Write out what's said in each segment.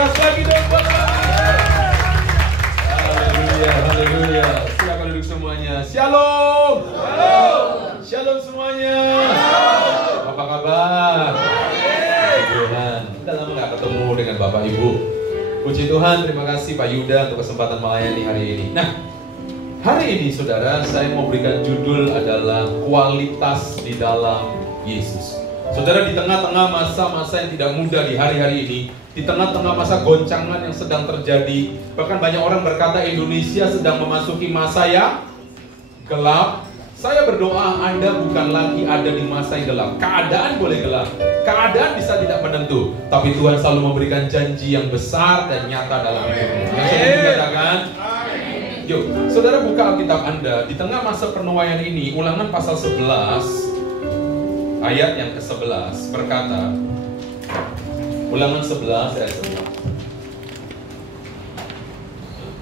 keras lagi dong buat kami. Haleluya, haleluya. Silakan duduk semuanya. Shalom. Shalom. Shalom semuanya. Apa kabar? Puji Tuhan. Kita lama gak ketemu dengan Bapak Ibu. Puji Tuhan, terima kasih Pak Yuda untuk kesempatan melayani hari ini. Nah, hari ini saudara, saya mau berikan judul adalah kualitas di dalam Yesus. Saudara, di tengah-tengah masa-masa yang tidak mudah di hari-hari ini, di tengah-tengah masa goncangan yang sedang terjadi, bahkan banyak orang berkata Indonesia sedang memasuki masa yang gelap. Saya berdoa Anda bukan lagi ada di masa yang gelap. Keadaan boleh gelap, keadaan bisa tidak menentu, tapi Tuhan selalu memberikan janji yang besar dan nyata dalam hidupmu. Yang saya dikatakan, yuk, saudara buka Alkitab Anda. Di tengah masa penuaian ini, Ulangan pasal 11 ayat yang ke-11 berkata, Ulangan 11 ayat 11.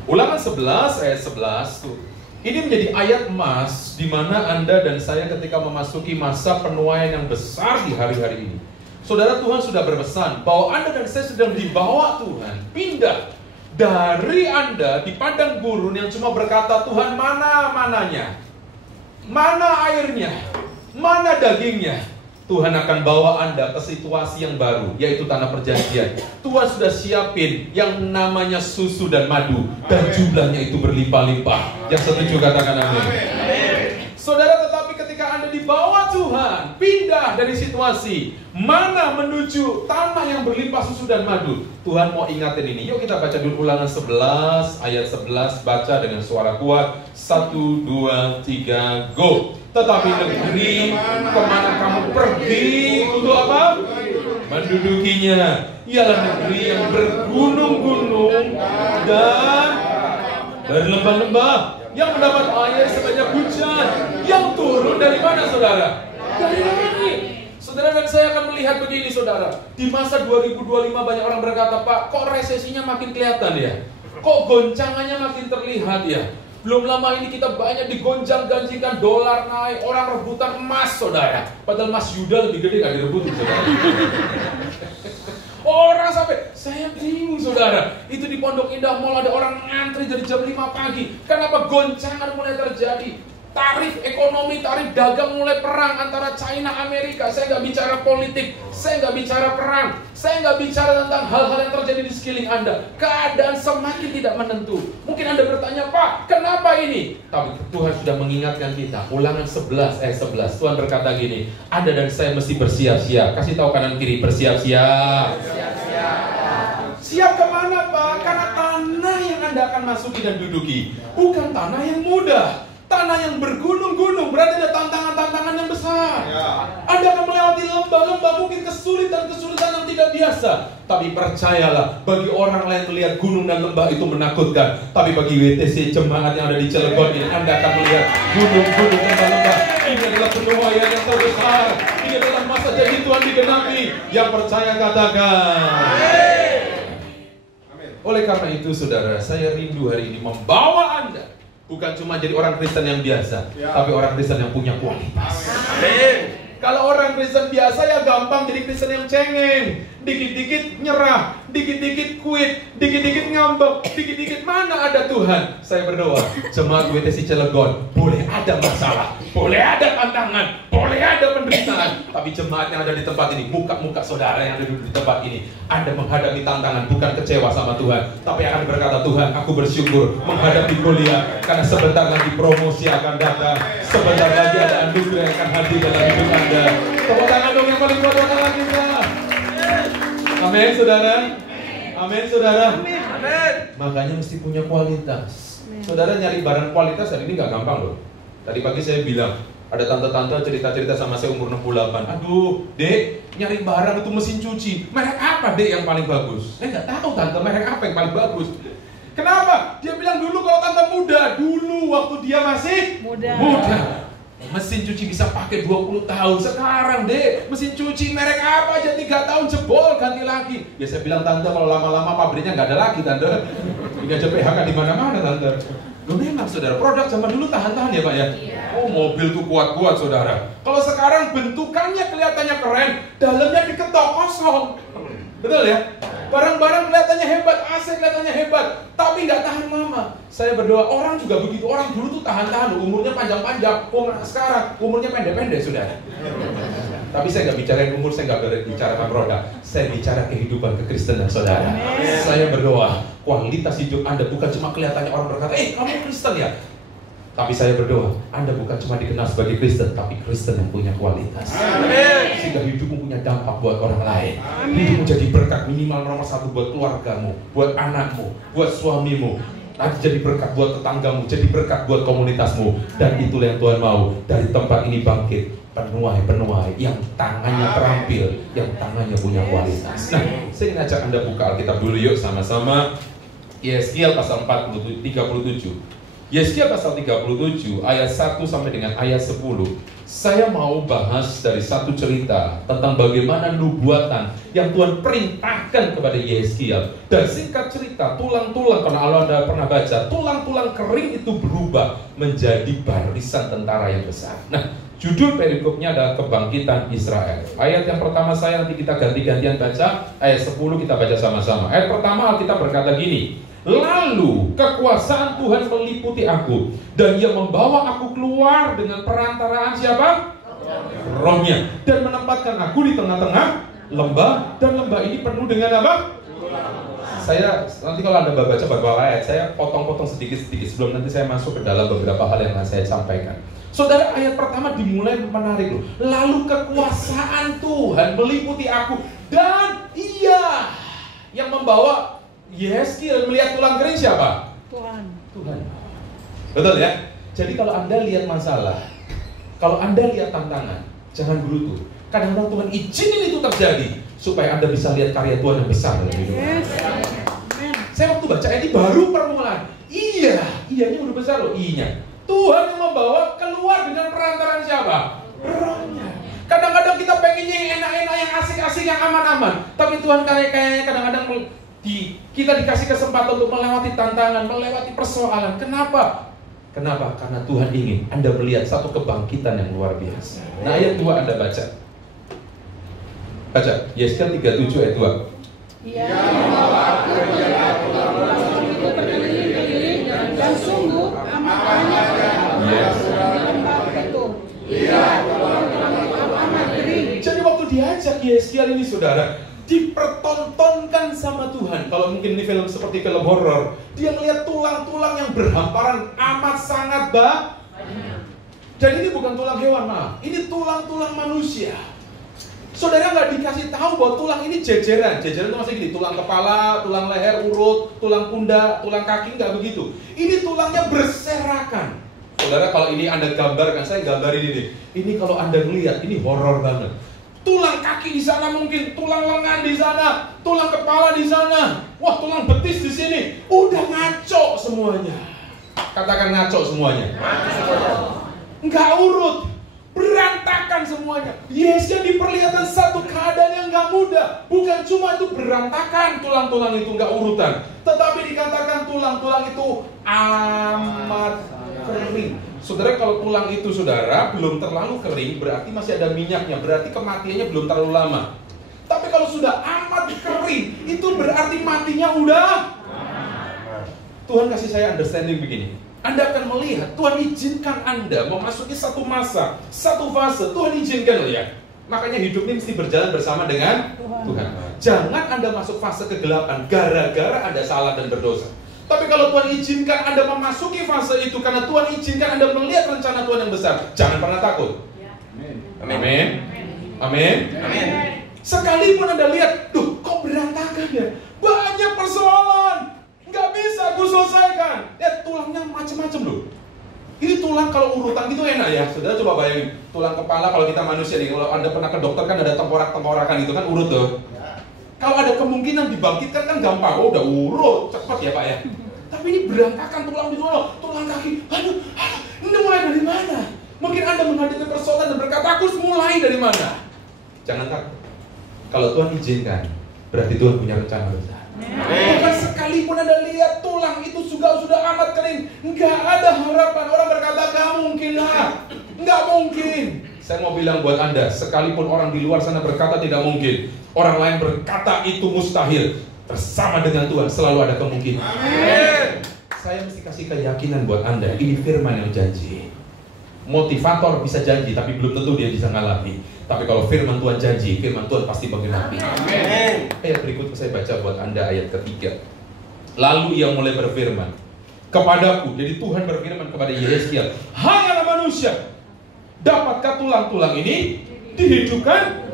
Ulangan 11 ayat 11 tuh. Ini menjadi ayat emas di mana Anda dan saya ketika memasuki masa penuaian yang besar di hari-hari ini. Saudara, Tuhan sudah berpesan bahwa Anda dan saya sedang dibawa Tuhan pindah dari Anda di padang gurun yang cuma berkata, Tuhan mana mananya, mana airnya, mana dagingnya. Tuhan akan bawa Anda ke situasi yang baru, yaitu tanah perjanjian. Tuhan sudah siapin yang namanya susu dan madu, dan jumlahnya itu berlimpah-limpah. Yang setuju katakan amin. Saudara, tetapi ketika Anda dibawa Tuhan pindah dari situasi mana menuju tanah yang berlimpah susu dan madu, Tuhan mau ingatin ini. Yuk kita baca dulu Ulangan 11 ayat 11, baca dengan suara kuat. 1, 2, 3, go. Tetapi negeri kemana kamu pergi untuk apa? Mendudukinya. Ialah negeri yang bergunung-gunung dan berlembah-lembah, yang mendapat air sebanyak hujan, yang turun dari mana saudara? Dari langit. Saudara dan saya akan melihat begini saudara. Di masa 2025 banyak orang berkata, Pak, kok resesinya makin kelihatan ya? Kok goncangannya makin terlihat ya? Belum lama ini kita banyak digonjang-ganjingkan, dolar naik, orang rebutan emas saudara. Padahal emas Yuda lebih gede gak direbutin saudara. Orang sampai, saya bingung saudara. Itu di Pondok Indah Mall ada orang ngantri dari jam 5 pagi. Kenapa goncangan mulai terjadi? Tarif ekonomi, tarif dagang mulai perang antara China, Amerika. Saya nggak bicara politik, saya nggak bicara perang, saya nggak bicara tentang hal-hal yang terjadi di sekeliling Anda. Keadaan semakin tidak menentu. Mungkin Anda bertanya, Pak, kenapa ini? Tapi Tuhan sudah mengingatkan kita. Ulangan 11 ayat 11. Tuhan berkata gini, Anda dan saya mesti bersiap-siap. Kasih tahu kanan kiri, bersiap-siap. Siap kemana, Pak? Karena tanah yang Anda akan masuki dan duduki bukan tanah yang mudah. Tanah yang bergunung-gunung, berarti ada tantangan-tantangan yang besar. Anda akan melewati lembah-lembah, mungkin kesulitan-kesulitan yang tidak biasa. Tapi percayalah, bagi orang lain melihat gunung dan lembah itu menakutkan. Tapi bagi WTC jemaat yang ada di Cilegon ini, Anda akan melihat gunung-gunung dan lembah. Ini adalah penuaian yang terbesar. Ini adalah masa janji Tuhan digenapi. Yang percaya katakan. Oleh karena itu saudara, saya rindu hari ini membawa Anda bukan cuma jadi orang Kristen yang biasa, tapi orang Kristen yang punya kualitas. Amin. Kalau orang Kristen biasa ya gampang jadi Kristen yang cengeng. Dikit-dikit nyerah, dikit-dikit quit, dikit-dikit ngambek, dikit-dikit mana ada Tuhan. Saya berdoa, jemaat WTC Cilegon, boleh ada masalah, boleh ada tantangan, boleh ada penderitaan, tapi jemaat yang ada di tempat ini, muka-muka saudara yang ada di tempat ini, Anda menghadapi tantangan bukan kecewa sama Tuhan, tapi akan berkata, Tuhan, aku bersyukur menghadapi kuliah, karena sebentar lagi promosi akan datang, sebentar lagi ada anugerah yang akan hadir dalam hidup Anda. Tepuk tangan dong yang paling kuat buat Allah kita. Amin saudara. Amin saudara. Amin. Makanya mesti punya kualitas. Saudara nyari barang kualitas hari ini gak gampang loh. Tadi pagi saya bilang, ada tante-tante cerita-cerita sama saya umur 68. Aduh, Dek, nyari barang itu mesin cuci. Merek apa, Dek, yang paling bagus? Saya gak tahu tante merek apa yang paling bagus. Kenapa? Dia bilang dulu kalau tante muda, dulu waktu dia masih muda. Mesin cuci bisa pakai 20 tahun. Sekarang deh, mesin cuci merek apa aja 3 tahun jebol ganti lagi. Ya saya bilang tante kalau lama-lama pabriknya nggak ada lagi tante. Ini aja PHK di mana-mana tante. Loh memang saudara, produk zaman dulu tahan-tahan ya Pak ya? Oh mobil tuh kuat-kuat saudara. Kalau sekarang bentukannya kelihatannya keren, dalamnya diketok kosong. Betul ya? Barang-barang kelihatannya hebat, AC kelihatannya hebat, tapi nggak tahan lama. Saya berdoa, orang juga begitu. Orang dulu tuh tahan-tahan, umurnya panjang-panjang. Sekarang umurnya pendek-pendek sudah. Tapi saya nggak bicarain umur, saya nggak bicarakan produk. Saya bicara kehidupan kekristenan saudara. Saya berdoa, kualitas hidup Anda bukan cuma kelihatannya orang berkata, kamu Kristen ya? Tapi saya berdoa, Anda bukan cuma dikenal sebagai Kristen, tapi Kristen yang punya kualitas. Sehingga hidupmu punya dampak buat orang lain. Hidupmu jadi berkat minimal nomor 1 buat keluargamu, buat anakmu, buat suamimu. Nanti jadi berkat buat tetanggamu, jadi berkat buat komunitasmu. Dan itulah yang Tuhan mau. Dari tempat ini bangkit penuai yang tangannya terampil, yang tangannya punya kualitas. Nah, saya ngajak Anda buka Alkitab dulu yuk sama-sama. Yeskiel pasal 37. Yeskiel pasal 37 ayat 1 sampai dengan ayat 10. Saya mau bahas dari satu cerita tentang bagaimana nubuatan yang Tuhan perintahkan kepada Yeskiel. Dan singkat cerita, tulang-tulang, kalau Anda pernah baca, tulang-tulang kering itu berubah menjadi barisan tentara yang besar. Nah, judul perikopnya adalah kebangkitan Israel. Ayat yang pertama saya nanti kita ganti-gantian baca. Ayat 10 kita baca sama-sama. Ayat pertama Alkitab berkata gini, lalu kekuasaan Tuhan meliputi aku, dan Ia membawa aku keluar dengan perantaraan siapa? Rohnya, dan menempatkan aku di tengah-tengah lembah, dan lembah ini penuh dengan apa? Saya nanti kalau Anda baca beberapa ayat, saya potong-potong sedikit-sedikit sebelum nanti saya masuk ke dalam beberapa hal yang akan saya sampaikan. Saudara, ayat pertama dimulai menarik loh. Lalu kekuasaan Tuhan meliputi aku, dan Ia yang membawa Yeskiel melihat tulang kering siapa? Tuhan. Betul ya? Jadi kalau Anda lihat masalah, kalau Anda lihat tantangan, jangan gerutu. Kadang-kadang Tuhan izinin itu terjadi supaya Anda bisa lihat karya Tuhan yang besar dalam hidup. Saya waktu baca ini baru permulaan. Iyanya udah besar loh, i-nya. Tuhan yang membawa keluar dengan perantaraan siapa? Rohnya. Kadang-kadang kita pengennya yang enak-enak, yang asik-asik, yang aman-aman. Tapi Tuhan kayaknya kadang-kadang kita dikasih kesempatan untuk melewati tantangan, melewati persoalan. Kenapa? Karena Tuhan ingin Anda melihat satu kebangkitan yang luar biasa. Nah, ayat 2 Anda baca. Yeskiel 37 ayat 2. Ia membawa aku berjalan itu berkeliling-keliling dan sungguh amat banyak di tempat itu. Ia amat kering. Jadi waktu diajak Yeskiel ini saudara, dipertontonkan sama Tuhan. Kalau mungkin ini film seperti film horor, dia ngelihat tulang-tulang yang berhamparan amat sangat banyak. Jadi ini bukan tulang hewan, maaf. Ini tulang-tulang manusia. Saudara nggak dikasih tahu bahwa tulang ini jejeran. Jejeran itu masih gini, tulang kepala, tulang leher, urut, tulang pundak, tulang kaki, nggak begitu. Ini tulangnya berserakan. Saudara, kalau ini Anda gambarkan, saya gambarin ini. Ini kalau Anda melihat, ini horor banget. Tulang kaki di sana mungkin, tulang lengan di sana, tulang kepala di sana. Wah, tulang betis di sini. Udah ngaco semuanya. Katakan ngaco semuanya. Nggak urut, berantakan semuanya. Yeskiel diperlihatkan satu keadaan yang nggak mudah. Bukan cuma itu berantakan, tulang-tulang itu nggak urutan, tetapi dikatakan tulang-tulang itu amat kering. Saudara, kalau tulang itu saudara belum terlalu kering, berarti masih ada minyaknya, berarti kematiannya belum terlalu lama. Tapi kalau sudah amat kering, itu berarti matinya udah. Tuhan kasih saya understanding begini. Anda akan melihat, Tuhan izinkan Anda memasuki satu masa, satu fase. Tuhan izinkan loh ya. Makanya hidup ini mesti berjalan bersama dengan Tuhan. Jangan Anda masuk fase kegelapan gara-gara Anda salah dan berdosa. Tapi kalau Tuhan izinkan Anda memasuki fase itu karena Tuhan izinkan Anda melihat rencana Tuhan yang besar, jangan pernah takut. Amin. Amin. Sekalipun Anda lihat, kok berantakan ya? Banyak persoalan, nggak bisa aku selesaikan. Lihat tulangnya macam-macam loh. Ini tulang kalau urutan gitu enak ya. Saudara coba bayangin, tulang kepala kalau kita manusia nih, kalau Anda pernah ke dokter kan ada tengkorak-tengkorakan itu kan urut tuh. Kalau ada kemungkinan dibangkitkan kan gampang, udah urut, cepat ya Pak ya. Tapi ini berantakan tulang di sana, tulang kaki. Aduh, ini mulai dari mana? Mungkin Anda menghadapi persoalan dan berkata, aku harus mulai dari mana? Jangan takut. Kalau Tuhan izinkan, berarti Tuhan punya rencana besar. Bukan sekalipun Anda lihat tulang itu sudah amat kering, nggak ada harapan. Orang berkata, nggak mungkin lah, nggak mungkin. Saya mau bilang buat Anda, sekalipun orang di luar sana berkata tidak mungkin, orang lain berkata itu mustahil, bersama dengan Tuhan selalu ada kemungkinan. Amin. Saya mesti kasih keyakinan buat Anda, ini firman yang janji. Motivator bisa janji, tapi belum tentu dia bisa ngalamin. Tapi kalau firman Tuhan janji, firman Tuhan pasti menggenapi. Amin. Ayat berikut saya baca buat Anda, ayat ketiga. Lalu ia mulai berfirman kepadaku, jadi Tuhan berfirman kepada Yehezkiel, hai anak manusia, dapatkah tulang-tulang ini dihidupkan?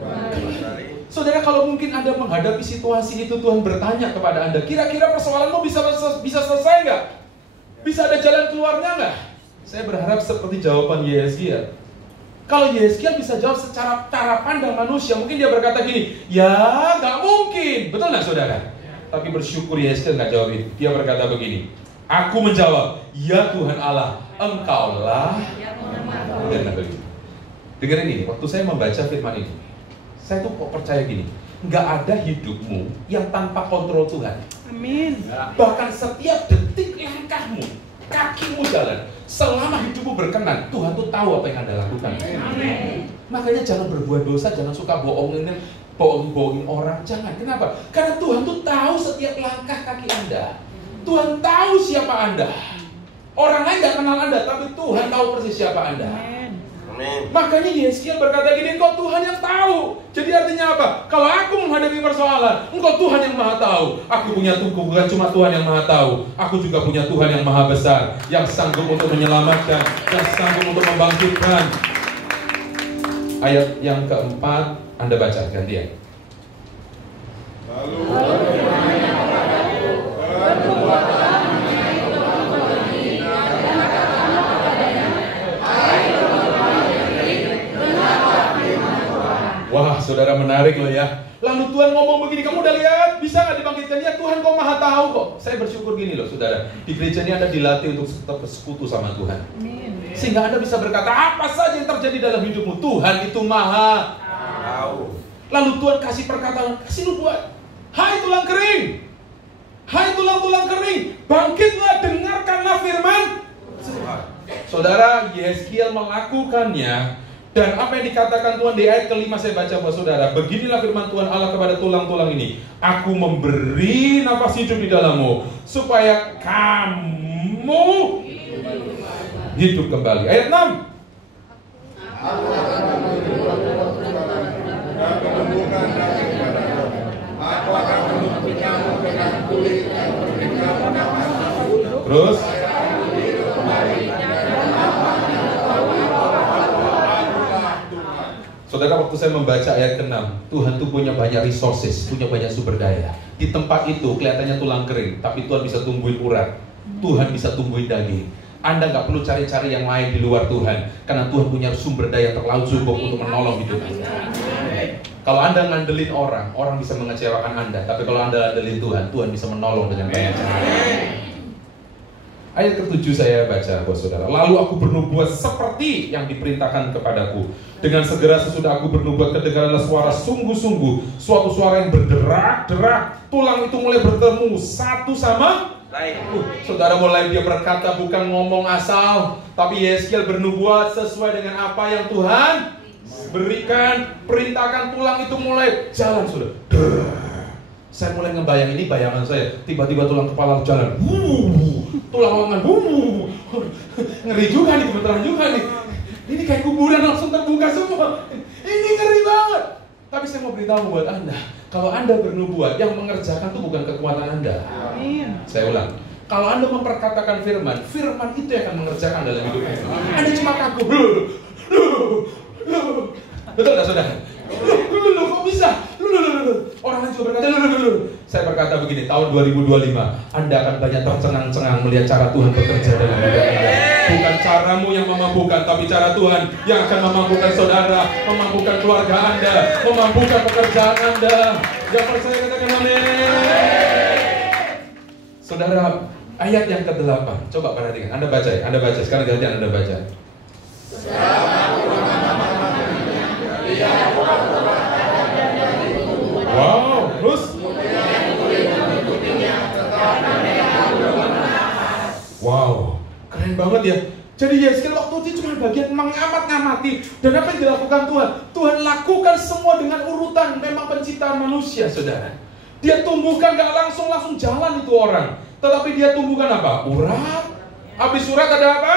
Saudara, kalau mungkin Anda menghadapi situasi itu, Tuhan bertanya kepada Anda, kira-kira persoalanmu bisa selesai nggak? Bisa ada jalan keluarnya nggak? Saya berharap seperti jawaban Yehezkiel. Kalau Yehezkiel bisa jawab secara cara pandang manusia, mungkin dia berkata gini, ya nggak mungkin, betul nggak saudara? Tapi bersyukur Yehezkiel nggak jawab itu. Dia berkata begini, aku menjawab, ya Tuhan Allah, Engkaulah. Dengerin ini, waktu saya membaca firman ini, saya tuh kok percaya gini, nggak ada hidupmu yang tanpa kontrol Tuhan. Amin. Bahkan setiap detik langkahmu, kakimu jalan, selama hidupmu berkenan, Tuhan tuh tahu apa yang Anda lakukan. Amin. Makanya jangan berbuat dosa, jangan suka bohongin orang, jangan. Kenapa? Karena Tuhan tuh tahu setiap langkah kaki Anda. Tuhan tahu siapa Anda. Orang lain gak kenal Anda, tapi Tuhan tahu persis siapa Anda. Amin. Makanya Yehezkiel berkata gini, Engkau Tuhan yang tahu. Jadi artinya apa? Kalau aku menghadapi persoalan, Engkau Tuhan yang maha tahu. Aku punya Tuhan, bukan cuma Tuhan yang maha tahu, aku juga punya Tuhan yang maha besar, yang sanggup untuk menyelamatkan, yang sanggup untuk membangkitkan. Ayat yang keempat, Anda baca gantian. Lalu wah, saudara, menarik loh ya. Lalu Tuhan ngomong begini, kamu udah lihat, bisa gak dibangkitkan? Ya Tuhan, kau maha tahu kok. Saya bersyukur gini loh saudara, di gereja ini Anda dilatih untuk tetap bersekutu sama Tuhan. Sehingga Anda bisa berkata, apa saja yang terjadi dalam hidupmu, Tuhan itu maha tahu. Lalu Tuhan kasih perkataan, kasih nubuat. Hai tulang kering, hai tulang-tulang kering, bangkitlah, dengarkanlah firman. Saudara, Yehezkiel melakukannya. Dan apa yang dikatakan Tuhan di ayat kelima saya baca buat saudara, beginilah firman Tuhan Allah kepada tulang-tulang ini, aku memberi nafas hidup di dalammu supaya kamu hidup kembali. Ayat 6. Terus saudara, waktu saya membaca ayat ke-6, Tuhan tuh punya banyak resources, punya banyak sumber daya. Di tempat itu kelihatannya tulang kering, tapi Tuhan bisa tumbuhin urat, Tuhan bisa tumbuhin daging. Anda nggak perlu cari-cari yang lain di luar Tuhan, karena Tuhan punya sumber daya terlalu cukup untuk menolong hidup Anda. Kalau Anda ngandelin orang, orang bisa mengecewakan Anda. Tapi kalau Anda ngandelin Tuhan, Tuhan bisa menolong dengan banyak cara. Ayat ke-7 saya baca buat saudara. Lalu aku bernubuat seperti yang diperintahkan kepadaku. Dengan segera sesudah aku bernubuat, kedengaranlah suara sungguh-sungguh, suatu suara yang berderak-derak. Tulang itu mulai bertemu satu sama lain. Saudara, mulai dia berkata, bukan ngomong asal, tapi Yehezkiel bernubuat sesuai dengan apa yang Tuhan berikan, perintahkan. Tulang itu mulai jalan, saudara. Saya mulai ngebayang, ini bayangan saya, tiba-tiba tulang kepala jalan, tulang lengan, ngeri juga nih, kebetulan juga nih. Ini kayak kuburan langsung terbuka semua. Ini ngeri banget. Tapi saya mau beritahu buat Anda, kalau Anda bernubuat, yang mengerjakan itu bukan kekuatan Anda. Saya ulang, kalau Anda memperkatakan firman, firman itu yang akan mengerjakan dalam hidup Anda. Anda cuma kagum, betul nggak saudara? Kok bisa? Orang lain juga berkata, saya berkata begini, tahun 2025 Anda akan banyak tercengang-cengang melihat cara Tuhan bekerja dalam hidup Anda. Bukan caramu yang memampukan, tapi cara Tuhan yang akan memampukan saudara, memampukan keluarga Anda, memampukan pekerjaan Anda. Yang percaya katakan amin. Saudara, ayat yang ke-8, coba perhatikan. Anda baca, sekarang gantian Anda baca. Wow, terus? Wow, keren banget ya. Jadi Yeskel waktu itu cuma bagian mengamat-ngamati. Dan apa yang dilakukan Tuhan? Tuhan lakukan semua dengan urutan. Memang penciptaan manusia, saudara. Dia tumbuhkan gak langsung jalan itu orang. Tetapi dia tumbuhkan apa? Urat. Habis urat ada apa?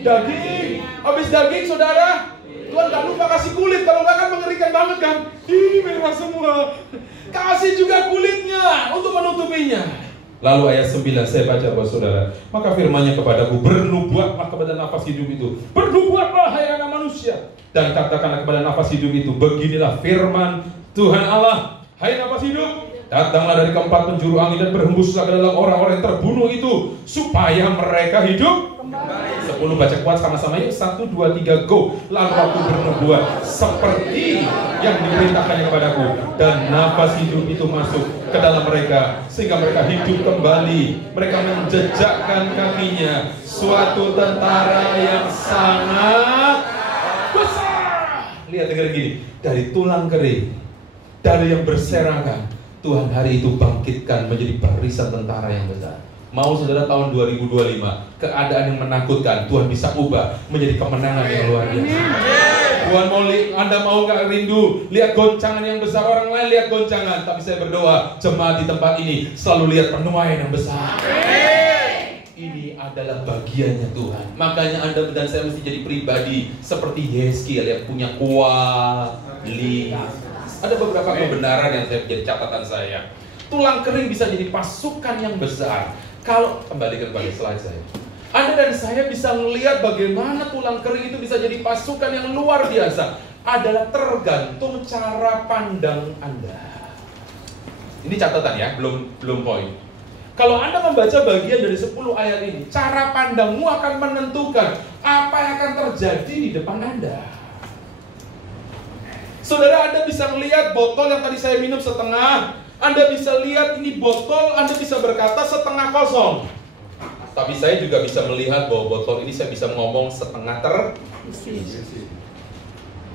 Daging. Habis daging, saudara, Tuhan gak lupa kasih kulit. Kalau gak kan mengerikan banget kan? Ih, merah semua. Kasih juga kulitnya untuk menutupinya. Lalu ayat 9 saya baca buat saudara. Maka firman-Nya kepadaku, bernubuatlah kepada nafas hidup itu. Bernubuatlah hai anak manusia. Dan katakanlah kepada nafas hidup itu, beginilah firman Tuhan Allah. Hai nafas hidup, datanglah dari keempat penjuru angin dan berhembuslah ke dalam orang-orang yang terbunuh itu, supaya mereka hidup kembali. 10 baca kuat sama-sama yuk. 1, 2, 3, go. Lalu aku bernubuat seperti yang diperintahkannya kepadaku, dan nafas hidup itu masuk ke dalam mereka sehingga mereka hidup kembali. Mereka menjejakkan kakinya, suatu tentara yang sangat besar. Lihat dengar gini, dari tulang kering, dari yang berserakan, Tuhan hari itu bangkitkan menjadi barisan tentara yang besar. Mau saudara tahun 2025 keadaan yang menakutkan Tuhan bisa ubah menjadi kemenangan yang luar biasa. Tuhan mau Anda mau gak rindu lihat goncangan yang besar? Orang lain lihat goncangan, tapi saya berdoa jemaat di tempat ini selalu lihat penuaian yang besar. Ini adalah bagiannya Tuhan. Makanya Anda dan saya mesti jadi pribadi seperti Yeskel yang punya kualitas. Ada beberapa kebenaran yang saya jadi catatan saya. Tulang kering bisa jadi pasukan yang besar. Kalau kembali slide saya, Anda dan saya bisa melihat bagaimana tulang kering itu bisa jadi pasukan yang luar biasa. Adalah tergantung cara pandang Anda. Ini catatan ya, belum poin. Kalau Anda membaca bagian dari 10 ayat ini, cara pandangmu akan menentukan apa yang akan terjadi di depan Anda. Saudara, Anda bisa melihat botol yang tadi saya minum setengah. Anda bisa lihat ini botol, Anda bisa berkata setengah kosong. Tapi saya juga bisa melihat bahwa botol ini saya bisa ngomong setengah terisi.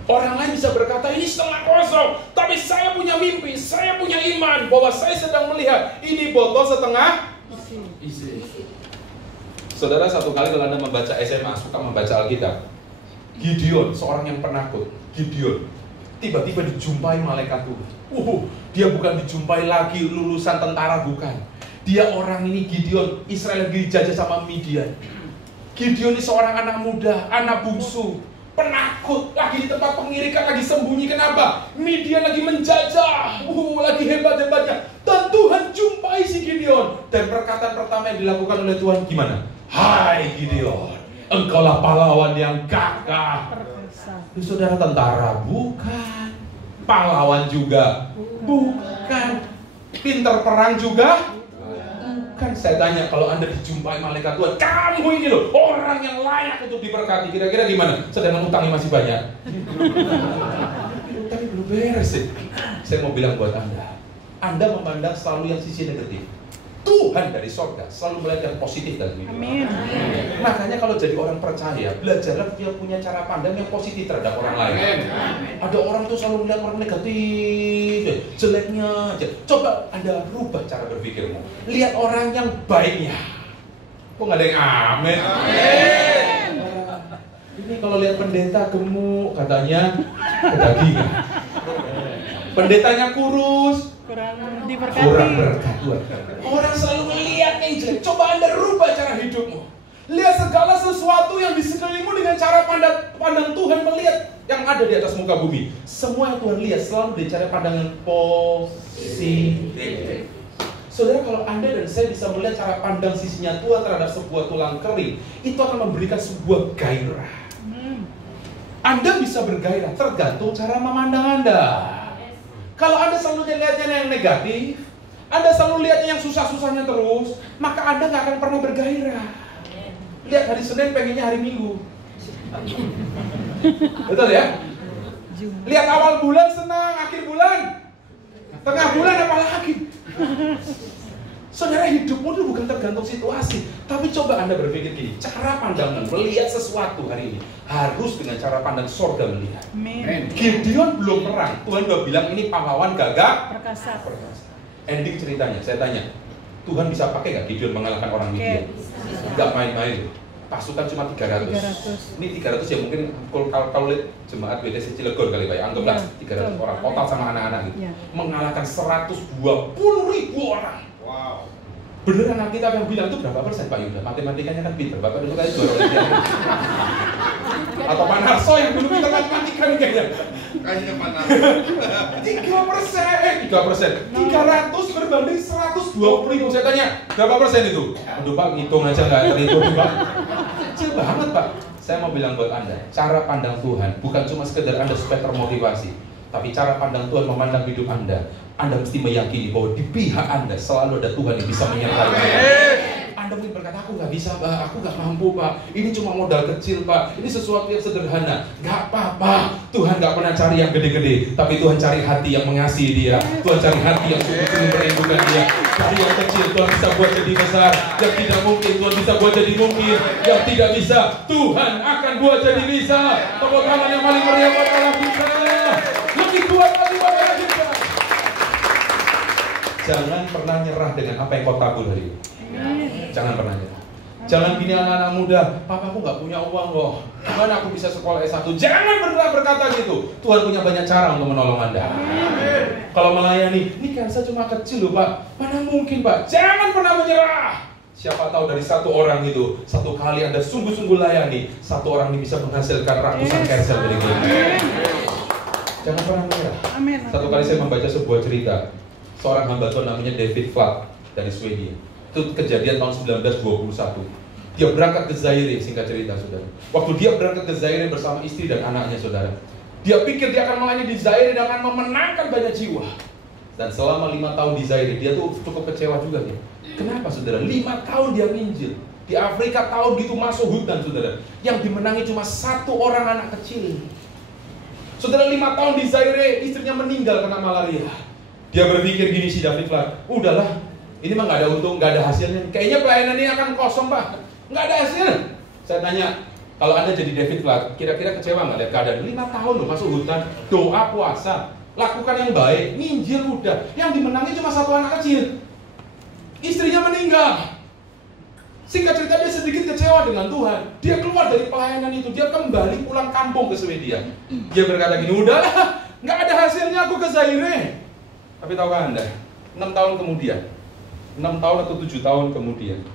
Orang lain bisa berkata ini setengah kosong, tapi saya punya mimpi, saya punya iman bahwa saya sedang melihat ini botol setengah isi. Saudara, satu kali kalau Anda membaca SMA, suka membaca Alkitab, Gideon, seorang yang penakut, Gideon tiba-tiba dijumpai malaikat Tuhan. Dia bukan dijumpai lagi lulusan tentara, bukan. Dia orang ini Gideon, Israel lagi dijajah sama Midian. Gideon ini seorang anak muda, anak bungsu, penakut, lagi di tempat pengirikan, lagi sembunyi. Kenapa? Midian lagi menjajah, lagi hebat-hebatnya. Dan Tuhan jumpai si Gideon. Dan perkataan pertama yang dilakukan oleh Tuhan gimana? Hai Gideon, engkaulah pahlawan yang gagah. Saudara, tentara bukan, pahlawan juga bukan, pintar perang juga bukan. Saya tanya, kalau Anda dijumpai malaikat Tuhan, kamu ini loh orang yang layak untuk diberkati, kira-kira gimana? Sedangkan utangnya masih banyak. Tapi belum beres sih. Saya mau bilang buat Anda memandang selalu yang sisi negatif. Tuhan dari sorga selalu melihat yang positif dalam hidup. Amin. Makanya kalau jadi orang percaya, belajarlah dia punya cara pandang yang positif terhadap orang lain. Ada orang tuh selalu melihat orang negatif, jeleknya aja. Coba Anda rubah cara berpikirmu. Lihat orang yang baiknya. Kok nggak ada yang amin? Amin. Ini kalau lihat pendeta gemuk, katanya kedagingan. Pendetanya kurus, kurang diberkati. Kurang berkat. Orang selalu melihat yang jelek. Coba Anda rubah cara hidupmu. Lihat segala sesuatu yang di sekelilingmu dengan cara pandang Tuhan melihat yang ada di atas muka bumi. Semua yang Tuhan lihat selalu dari cara pandang yang positif. Saudara, kalau Anda dan saya bisa melihat cara pandang sisinya Tuhan terhadap sebuah tulang kering, itu akan memberikan sebuah gairah. Anda bisa bergairah tergantung cara memandang Anda. Kalau Anda selalu lihatnya yang negatif, Anda selalu lihatnya yang susah-susahnya terus, maka Anda nggak akan pernah bergairah. Lihat hari Senin pengennya hari Minggu. Betul ya? Lihat awal bulan senang, akhir bulan, tengah bulan apalagi. Saudara, hidupmu itu bukan tergantung situasi. Tapi coba Anda berpikir gini, cara pandangmu melihat sesuatu hari ini harus dengan cara pandang sorga melihat. Amen. Gideon belum perang, Tuhan udah bilang ini pahlawan gagah perkasa. Ending ceritanya, saya tanya, Tuhan bisa pakai gak Gideon mengalahkan orang Midian? Gak main-main. pasukan cuma 300. Ini 300 ya mungkin kalau lihat jemaat BTC Cilegon kali Pak ya, anggaplah 300 orang total sama anak-anak gitu. Mengalahkan 120.000 orang. Wow. Beneran Alkitab yang bilang itu berapa persen Pak Yuda? Matematikanya kan pinter, Bapak dulu kayak juara Olimpiade. Atau Pak Narso yang dulu pinter matematika nih kayaknya. Kayaknya Pak Narso. 3%. 300 berbanding 120.000. Saya tanya, berapa persen itu? Aduh Pak, ngitung aja nggak terhitung Pak. Kecil banget Pak. Saya mau bilang buat Anda, cara pandang Tuhan bukan cuma sekedar Anda supaya termotivasi, tapi cara pandang Tuhan memandang hidup Anda. Anda mesti meyakini bahwa di pihak Anda selalu ada Tuhan yang bisa menyertai Anda. Anda mungkin berkata, aku nggak bisa Pak, aku nggak mampu Pak, ini cuma modal kecil Pak, ini sesuatu yang sederhana. Nggak apa-apa, Tuhan nggak pernah cari yang gede-gede, tapi Tuhan cari hati yang mengasihi dia. Tuhan cari hati yang sungguh-sungguh merindukan dia. Dari yang kecil Tuhan bisa buat jadi besar, yang tidak mungkin Tuhan bisa buat jadi mungkin, yang tidak bisa Tuhan akan buat jadi bisa. Tepuk tangan yang paling meriah buat Allah kita. Lebih kuat lagi buat Allah kita. Jangan pernah nyerah dengan apa yang kau tabur hari ini. Jangan pernah nyerah. Jangan gini anak-anak muda, Papa aku nggak punya uang loh, gimana aku bisa sekolah S1? Jangan pernah berkata gitu. Tuhan punya banyak cara untuk menolong Anda. Kalau melayani, ini kansa cuma kecil loh Pak, mana mungkin Pak? Jangan pernah menyerah. Siapa tahu dari satu orang itu, satu kali Anda sungguh-sungguh layani, satu orang ini bisa menghasilkan ratusan cancel dari dia. Jangan pernah menyerah. Satu kali saya membaca sebuah cerita, seorang hamba Tuhan namanya David Flack dari Swedia. Itu kejadian tahun 1921. Dia berangkat ke Zaire, singkat cerita saudara. Waktu dia berangkat ke Zaire bersama istri dan anaknya saudara, dia pikir dia akan melayani di Zaire dengan memenangkan banyak jiwa. Dan selama 5 tahun di Zaire, dia tuh cukup kecewa juga dia. Kenapa saudara? 5 tahun dia nginjil. Di Afrika tahun gitu masuk hutan saudara. Yang dimenangi cuma 1 orang anak kecil. Saudara 5 tahun di Zaire, istrinya meninggal karena malaria. Dia berpikir gini si David Flack, udahlah, ini mah nggak ada untung, nggak ada hasilnya. Kayaknya pelayanan ini akan kosong Pak, nggak ada hasil. Saya tanya, kalau Anda jadi David Flack, kira-kira kecewa nggak lihat keadaan? 5 tahun loh masuk hutan, doa puasa, lakukan yang baik, nginjil udah. Yang dimenangi cuma 1 anak kecil. Istrinya meninggal. Singkat cerita dia sedikit kecewa dengan Tuhan. Dia keluar dari pelayanan itu, dia kembali pulang kampung ke Swedia. Dia berkata gini, udahlah, nggak ada hasilnya aku ke Zaire. Tapi tahukah Anda, 6 tahun kemudian, 6 tahun atau 7 tahun kemudian,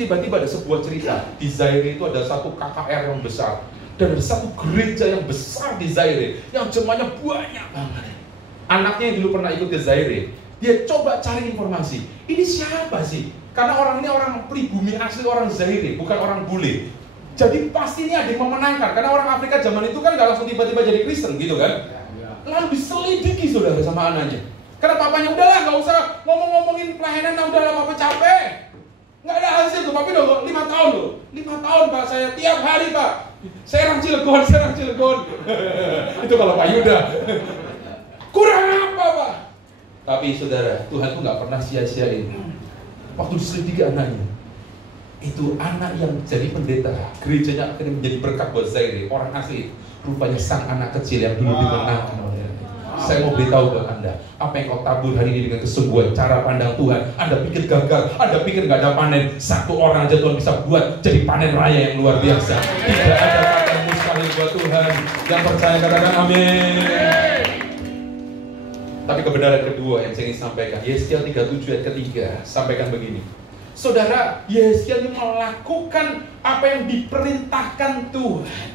tiba-tiba ada sebuah cerita. Di Zaire itu ada satu KKR yang besar, dan ada satu gereja yang besar di Zaire, yang jemaahnya banyak banget. Anaknya yang dulu pernah ikut ke Zaire, dia coba cari informasi, ini siapa sih? Karena orang ini orang pribumi asli, orang Zaire, bukan orang bule. Jadi pasti ini ada yang memenangkan, karena orang Afrika zaman itu kan gak langsung tiba-tiba jadi Kristen gitu kan. Lalu diselidiki saudara sama anaknya. Karena papanya udahlah, nggak usah ngomong-ngomongin pelayanan, udahlah papa capek, nggak ada hasil tuh. Papi udah 5 tahun loh, 5 tahun Pak, saya tiap hari Pak, serang Cilegon. Itu kalau Pak Yuda. Kurang apa Pak? Tapi saudara, Tuhan tuh nggak pernah sia-siain. Waktu diselidiki anaknya, itu anak yang jadi pendeta, gerejanya akhirnya menjadi berkat buat Zaire, orang asli. Rupanya sang anak kecil yang dulu dimenangkan oleh. Saya mau beritahu buat Anda, apa yang kau tabur hari ini dengan kesungguhan, cara pandang Tuhan. Anda pikir gagal, Anda pikir nggak ada panen, 1 orang aja Tuhan bisa buat jadi panen raya yang luar biasa. Tidak ada kata yang mustahil buat Tuhan. Yang percaya katakan amin. Tapi kebenaran kedua yang saya ingin sampaikan, Yeskiel 37 ayat ketiga, sampaikan begini. Saudara, Yeskiel ini melakukan apa yang diperintahkan Tuhan.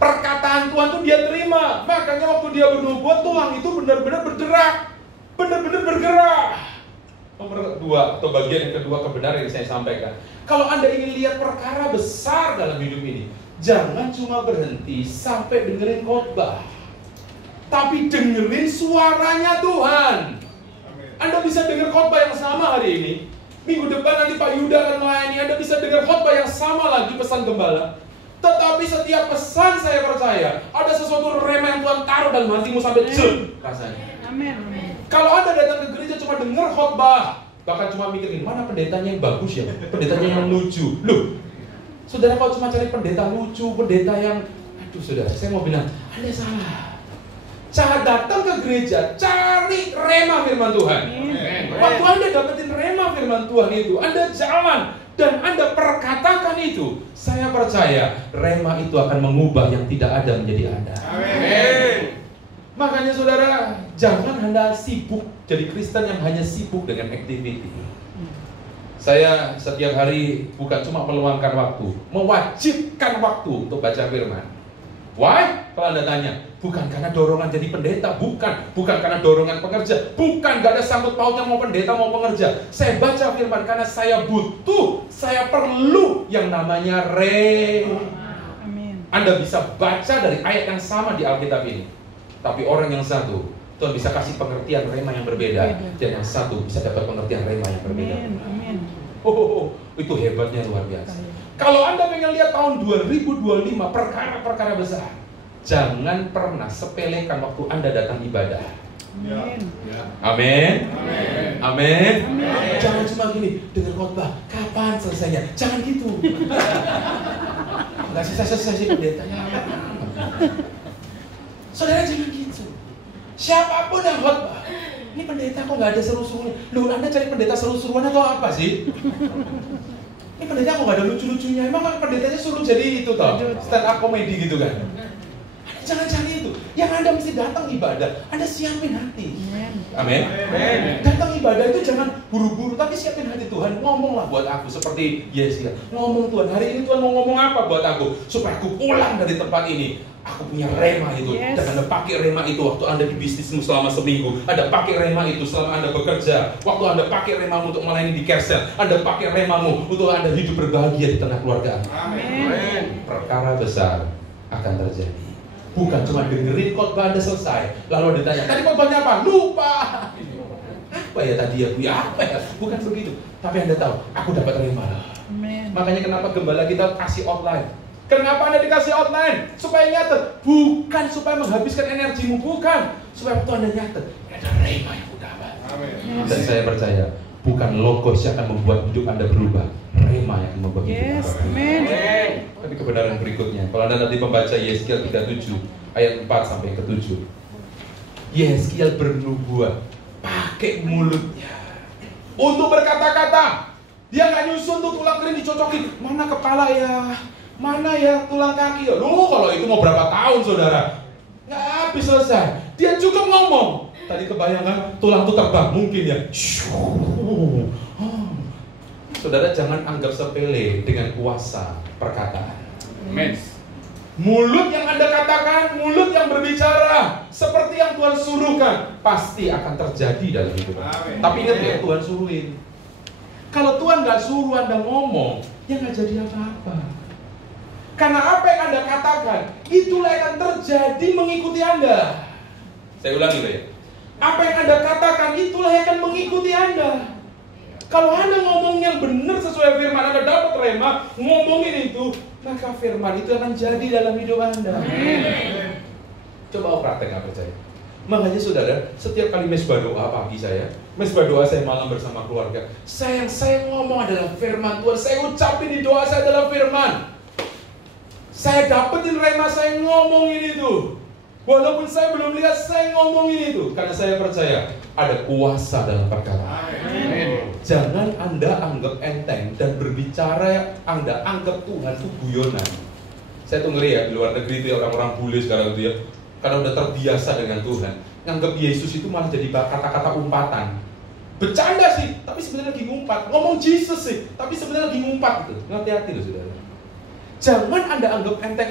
Perkataan Tuhan itu dia terima. Makanya waktu dia bernubuat, tulang itu benar-benar bergerak. Benar-benar bergerak. Nomor 2 atau bagian yang kedua kebenaran yang saya sampaikan. Kalau Anda ingin lihat perkara besar dalam hidup ini, jangan cuma berhenti sampai dengerin khotbah, tapi dengerin suaranya Tuhan. Anda bisa dengar khotbah yang sama hari ini. Minggu depan nanti Pak Yuda akan melayani. Anda bisa dengar khotbah yang sama lagi, pesan gembala. Tetapi setiap pesan saya percaya ada sesuatu rema yang Tuhan taruh dalam hatimu sampai jel rasanya. Amin. Kalau Anda datang ke gereja cuma dengar khotbah, bahkan cuma mikirin mana pendetanya yang bagus ya, pendetanya yang lucu. Loh, saudara kalau cuma cari pendeta lucu, pendeta yang, aduh saudara, saya mau bilang, Anda salah. Jangan datang ke gereja, cari rema firman Tuhan. Waktu Anda dapetin rema firman Tuhan itu, Anda jalan dan Anda perkatakan itu, saya percaya rema itu akan mengubah yang tidak ada menjadi ada. Amin. Makanya saudara, jangan Anda sibuk jadi Kristen yang hanya sibuk dengan activity. Saya setiap hari bukan cuma meluangkan waktu, mewajibkan waktu untuk baca firman. Why? Kalau Anda tanya, bukan karena dorongan jadi pendeta, bukan karena dorongan pengerja, bukan, gak ada sangkut pautnya mau pendeta mau pengerja. Saya baca firman karena saya butuh, saya perlu yang namanya rema. Anda bisa baca dari ayat yang sama di Alkitab ini, tapi orang yang satu Tuhan bisa kasih pengertian rema yang berbeda, dan yang satu bisa dapat pengertian rema yang berbeda. Itu hebatnya luar biasa. Kalau Anda pengen lihat tahun 2025 perkara-perkara besar, jangan pernah sepelekan waktu Anda datang ibadah. Amin. Amin. Jangan cuma gini, dengar khotbah, kapan selesainya? Jangan gitu. Nggak selesai sih pendetanya. Saudara jangan gitu. Siapapun yang khotbah, ini pendeta kok nggak ada seru-serunya? Loh, Anda cari pendeta seru-seruan atau apa sih? Ini pendeta kok nggak ada lucu-lucunya? Emang pendetanya suruh jadi itu toh, stand up comedy gitu kan? Jangan cari itu. Yang Anda mesti datang ibadah, Anda siapin hati. Amin. Datang ibadah itu jangan buru-buru, tapi siapin hati. Tuhan, ngomonglah buat aku seperti Yesaya. Ngomong Tuhan, hari ini Tuhan mau ngomong apa buat aku, supaya aku pulang dari tempat ini. Aku punya rema itu, dan Anda pakai rema itu waktu Anda di bisnismu selama seminggu. Anda pakai rema itu selama Anda bekerja. Waktu Anda pakai remamu untuk melayani di Kersel. Anda pakai remamu untuk Anda hidup berbahagia di tengah keluarga. Amin. Perkara besar akan terjadi. Bukan cuma dengerin khotbah Anda selesai, lalu ditanya, tadi khotbahnya apa? Lupa. Apa ya tadi ya? Apa ya? Bukan begitu. Tapi Anda tahu, aku dapat rema. Makanya kenapa gembala kita kasih outline? Kenapa Anda dikasih outline? Supaya nyatet. Bukan supaya menghabiskan energimu, bukan. Supaya waktu Anda nyatet, ada rema yang dapat. Dan saya percaya, bukan logos yang akan membuat hidup Anda berubah, rema yang akan membuat hidup Anda berubah. Tapi kebenaran berikutnya, kalau Anda nanti membaca Yeskiel 37 ayat 4 sampai ke 7, Yeskiel bernubuat pakai mulutnya untuk berkata-kata. Dia nggak nyusun tuh tulang kering dicocokin, mana kepala ya, mana ya tulang kaki ya. Loh, kalau itu mau berapa tahun saudara, nggak habis selesai. Dia cukup ngomong. Tadi kebayangkan tulang itu terbang, mungkin ya. Saudara jangan anggap sepele dengan kuasa perkataan. Amen. Mulut yang Anda katakan, mulut yang berbicara seperti yang Tuhan suruhkan, pasti akan terjadi dalam hidup. Tapi ingat ya, Tuhan suruhin. Kalau Tuhan nggak suruh Anda ngomong, ya nggak jadi apa-apa. Karena apa yang Anda katakan, itulah yang akan terjadi mengikuti Anda. Saya ulangi ya. Apa yang Anda katakan, itulah yang akan mengikuti Anda. Kalau Anda ngomong yang benar sesuai firman, Anda dapat rema, ngomongin itu, maka firman itu akan jadi dalam hidup Anda. Coba praktek nggak percaya. Makanya saudara, setiap kali mesbah doa pagi saya, mesbah doa saya malam bersama keluarga, saya ngomong adalah firman Tuhan, saya ucapin di doa saya adalah firman. Saya dapetin rema, saya ngomongin itu. Walaupun saya belum lihat, saya ngomongin itu. Karena saya percaya ada kuasa dalam perkataan. Jangan Anda anggap enteng dan berbicara Anda anggap Tuhan itu guyonan. Saya tuh ngeri ya, di luar negeri itu ya, orang-orang bule sekarang itu ya, karena udah terbiasa dengan Tuhan, nganggap Yesus itu malah jadi kata-kata umpatan. Bercanda sih, tapi sebenarnya lagi ngumpat. Ngomong Jesus sih, tapi sebenarnya lagi ngumpat gitu. Hati-hati loh saudara. Jangan Anda anggap enteng,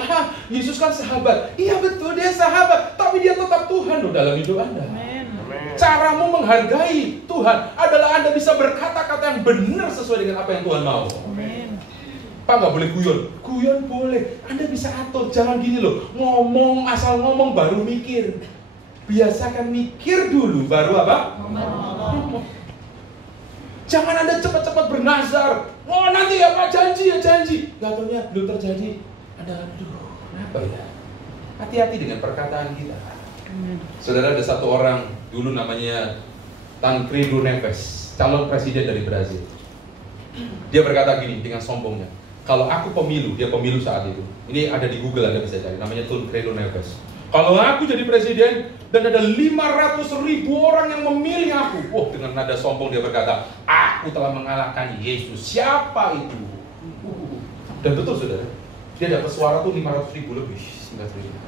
Yesus kan sahabat. Iya betul, dia sahabat, tapi dia tetap Tuhan loh dalam hidup Anda. Amen. Caramu menghargai Tuhan adalah Anda bisa berkata-kata yang benar sesuai dengan apa yang Tuhan mau. Amen. Pak nggak boleh guyon boleh. Anda bisa atur, jangan gini loh, ngomong asal ngomong baru mikir. Biasakan mikir dulu, baru apa? Ngomong. Jangan Anda cepat-cepat bernazar. Oh nanti ya Pak, janji. Gak taunya belum terjadi. Anda kenapa ya? Hati-hati dengan perkataan kita. Saudara, ada satu orang dulu namanya Tancredo Neves, calon presiden dari Brazil. Dia berkata gini dengan sombongnya, kalau aku pemilu, dia pemilu saat itu. Ini ada di Google, Anda bisa cari, namanya Tancredo Neves. Kalau aku jadi presiden dan ada 500.000 orang yang memilih aku, dengan nada sombong dia berkata, Aku telah mengalahkan Yesus. Siapa itu? Dan betul saudara, dia dapat suara tuh 500.000 lebih. Singkat cerita.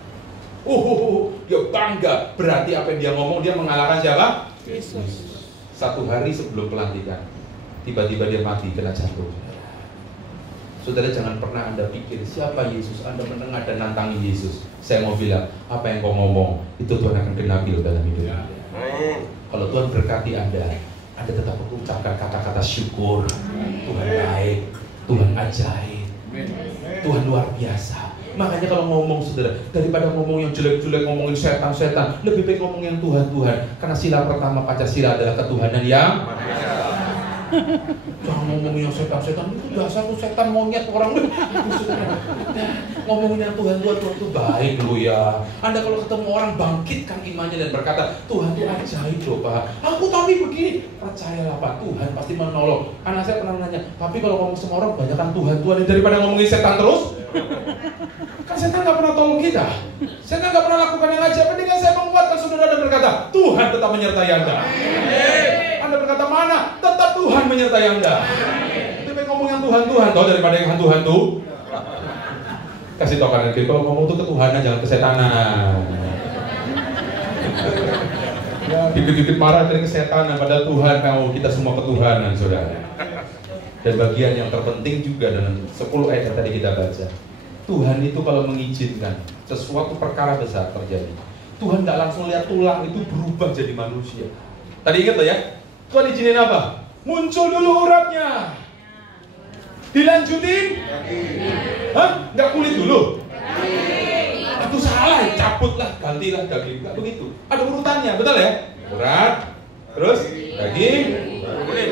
Dia bangga. Berarti apa yang dia ngomong, dia mengalahkan siapa? Yesus. Satu hari sebelum pelantikan, tiba-tiba dia mati kena jantung. Saudara jangan pernah Anda pikir siapa Yesus, Anda menengah dan nantangi Yesus. Saya mau bilang, apa yang kau ngomong itu Tuhan akan genapi dalam hidup Anda. Kalau Tuhan berkati Anda tetap mengucapkan kata-kata syukur. Tuhan baik, Tuhan ajaib, Tuhan luar biasa. Makanya kalau ngomong saudara, daripada ngomong yang jelek-jelek, ngomongin setan-setan, lebih baik ngomong yang Tuhan-Tuhan. Karena sila pertama Pancasila adalah ketuhanan yang jangan ngomongin yang setan-setan, itu dasar tuh setan monyet orang. Ngomongin yang Tuhan-Tuhan, Tuhan itu baik loh ya. Anda kalau ketemu orang bangkitkan imannya dan berkata, Tuhan itu ajaib loh Pak. Aku tapi begini, percayalah Pak, Tuhan pasti menolong. Anak saya pernah nanya, tapi kalau ngomong sama orang banyakkan Tuhan-Tuhan daripada ngomongin setan terus. Kan setan gak pernah tolong kita. Setan gak pernah lakukan yang ajaib. Mendingan saya menguatkan saudara dan berkata, Tuhan tetap menyertai Anda. Anda berkata mana? Tetap Tuhan menyertai Anda. Lebih baik ngomong yang Tuhan-Tuhan toh daripada yang hantu-hantu. Kasih tau kanan kiri, kalau ngomong itu ketuhanan jangan kesetanan. Dikit-dikit marah dari kesetanan, padahal Tuhan mau kita semua ketuhanan saudara. Dan bagian yang terpenting juga dalam 10 ayat yang tadi kita baca, Tuhan itu kalau mengizinkan sesuatu perkara besar terjadi, Tuhan gak langsung lihat tulang itu berubah jadi manusia. Tadi ingat loh ya, Tuhan izinin apa? Muncul dulu uratnya, dilanjutin, nggak kulit dulu? Itu salah, cabutlah, gantilah daging, nggak begitu. Ada urutannya, betul ya? Urat, terus daging, kulit.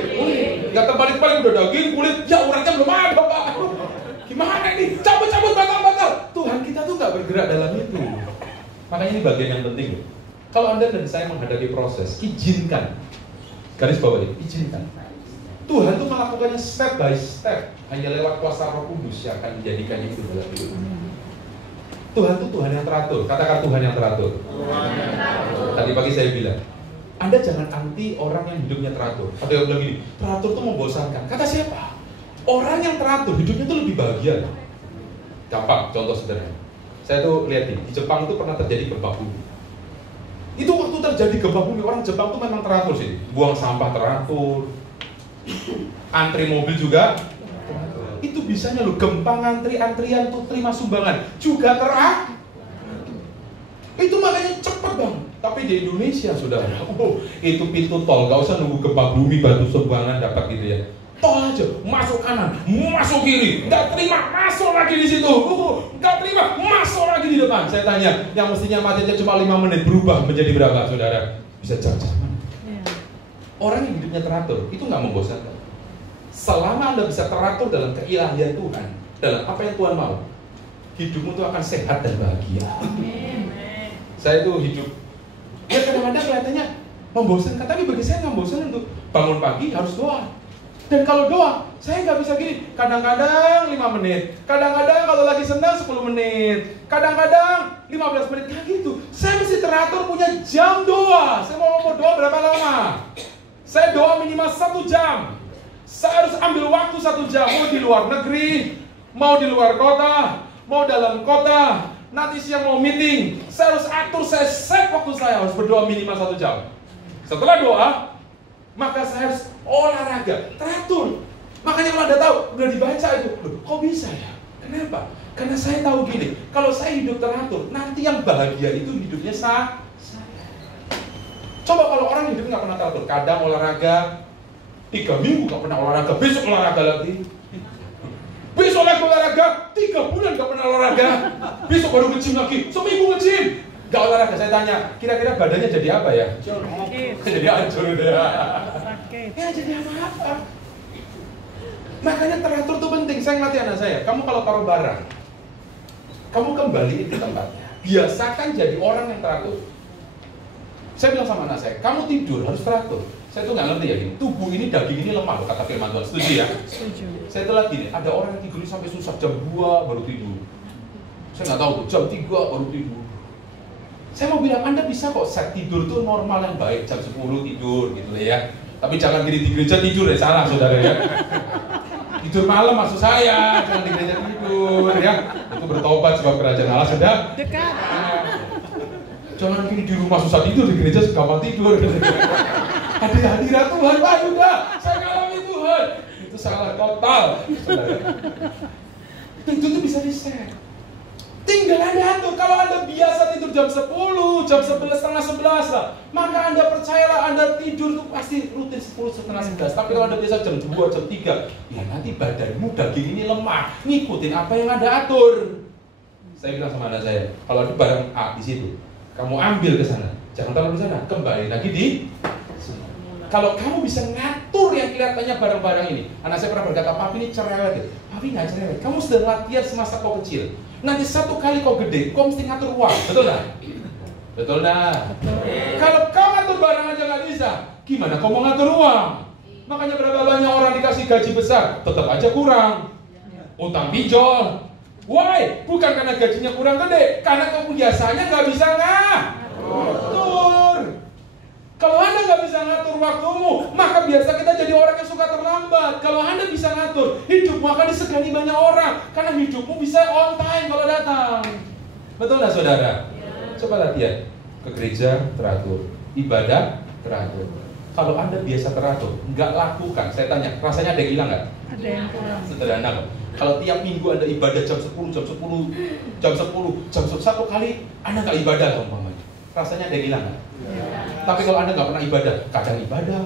Nggak terbalik-balik udah daging, kulit, ya uratnya belum ada Pak. Gimana ini? Cabut-cabut, batal-batal. Tuhan kita tuh nggak bergerak dalam itu. Makanya ini bagian yang penting loh. Kalau Anda dan saya menghadapi proses, izinkan. Garis bawah ini, izinkan. Tuhan tuh melakukannya step by step. Hanya lewat kuasa Roh Kudus yang akan menjadikannya itu dalam hidup. Tuhan tuh Tuhan yang teratur. Katakan Tuhan yang teratur. Tadi pagi saya bilang, Anda jangan anti orang yang hidupnya teratur. Ada yang bilang gini, teratur tuh membosankan. Kata siapa? Orang yang teratur hidupnya tuh lebih bahagia. Gampang, contoh sederhana. Saya tuh lihat nih, di Jepang itu pernah terjadi gempa bumi. Itu waktu terjadi gempa bumi, orang Jepang tuh memang teratur sih. Buang sampah teratur, antri mobil juga teratur. Itu bisanya loh, gempa ngantri, antrian tuh terima sumbangan juga teratur. Itu makanya cepet bang. Tapi di Indonesia saudara, itu pintu tol, gak usah nunggu gempa bumi baru sumbangan dapat gitu ya. Tol aja, masuk kanan, masuk kiri, nggak terima, masuk lagi di situ, nggak terima, masuk lagi di depan. Saya tanya, yang mestinya matinya cuma 5 menit berubah menjadi berapa, saudara? Bisa jam-jaman. Orang yang hidupnya teratur, itu nggak membosankan. Selama Anda bisa teratur dalam keilahian Tuhan, dalam apa yang Tuhan mau, hidupmu itu akan sehat dan bahagia. Saya tuh hidup, ya kadang-kadang kelihatannya membosankan, tapi bagi saya nggak membosankan untuk bangun pagi harus doa. Dan kalau doa, saya nggak bisa gini. Kadang-kadang 5 menit, kadang-kadang kalau lagi senang 10 menit, kadang-kadang 15 menit, kayak gitu. Saya mesti teratur punya jam doa. Saya mau doa berapa lama? Saya doa minimal 1 jam. Saya harus ambil waktu 1 jam. Mau di luar negeri, mau di luar kota, mau dalam kota. Nanti siang mau meeting. Saya harus atur, saya set waktu saya harus berdoa minimal 1 jam. Setelah doa, maka saya harus olahraga, teratur. Makanya kalau Anda tahu, udah dibaca itu, loh, kok bisa ya? Kenapa? Karena saya tahu gini, kalau saya hidup teratur, nanti yang bahagia itu hidupnya saya. Coba kalau orang hidup nggak pernah teratur, kadang olahraga, 3 minggu nggak pernah olahraga, besok olahraga lagi. Besok lagi olahraga, 3 bulan nggak pernah olahraga, besok baru nge-gym lagi, seminggu nge-gym. Gak olahraga, saya tanya, kira-kira badannya jadi apa ya? Jadi hancur ya. Ya jadi apa-apa. Makanya teratur itu penting. Saya ngelatih anak saya, kamu kalau taruh barang, kamu kembaliin di tempatnya. Biasakan jadi orang yang teratur. Saya bilang sama anak saya, kamu tidur harus teratur. Saya tuh nggak ngerti ya, tubuh ini, daging ini lemah loh, kata firman Tuhan. Setuju ya? Setuju. Saya tuh lagi nih, ada orang yang tidur sampai susah, jam 2 baru tidur. Saya nggak tahu tuh, jam 3 baru tidur. Saya mau bilang, Anda bisa kok set tidur tuh normal yang baik, jam 10 tidur gitu ya. Tapi jangan gini di gereja tidur ya, salah saudara ya. Tidur malam maksud saya, jangan di gereja tidur ya. Itu bertobat sebab kerajaan Allah sudah dekat. Jangan gini di rumah susah tidur, di gereja gampang tidur. Ada hadirat Tuhan, Pak sudah, saya ngalami Tuhan. Itu salah total, saudara. Itu tuh bisa di-share. Tinggal Anda atur. Kalau Anda biasa tidur jam 10, jam 11, setengah 11 lah, maka Anda percayalah Anda tidur tuh pasti rutin 10, setengah 11. Tapi kalau Anda biasa jam 2, jam 3, ya nanti badanmu, daging ini lemah, ngikutin apa yang Anda atur. Saya bilang sama anak saya, kalau ada barang A di situ, kamu ambil ke sana, jangan taruh di sana, kembali lagi di sini. Kalau kamu bisa ngatur yang kelihatannya barang-barang ini, anak saya pernah berkata, papi ini cerewet ya. Papi nggak cerewet, kamu sudah latihan semasa kau kecil. Nanti satu kali kau gede, kau mesti ngatur uang, betul nggak? Betul nggak? Kalau kau ngatur barang aja nggak bisa, gimana kau mau ngatur uang? Makanya berapa banyak orang dikasih gaji besar, tetap aja kurang. Utang pinjol. Why? Bukan karena gajinya kurang gede, karena kamu biasanya nggak bisa ngatur. Kalau Anda nggak bisa ngatur waktumu, maka biasa kita jadi orang yang suka terlambat. Kalau Anda bisa ngatur, hidupmu akan disegani banyak orang, karena hidupmu bisa on time kalau datang. Betul nggak saudara? Coba latihan. Ke gereja teratur, ibadah teratur. Kalau Anda biasa teratur, nggak lakukan, saya tanya, rasanya ada yang hilang nggak? Ada yang kurang. Sederhana kok. Kalau tiap minggu Anda ibadah jam 10, jam 10, jam 10, jam 1 kali Anda nggak ibadah umpamanya, rasanya ada yang hilang nggak? Ya. Tapi kalau Anda nggak pernah ibadah, kadang ibadah,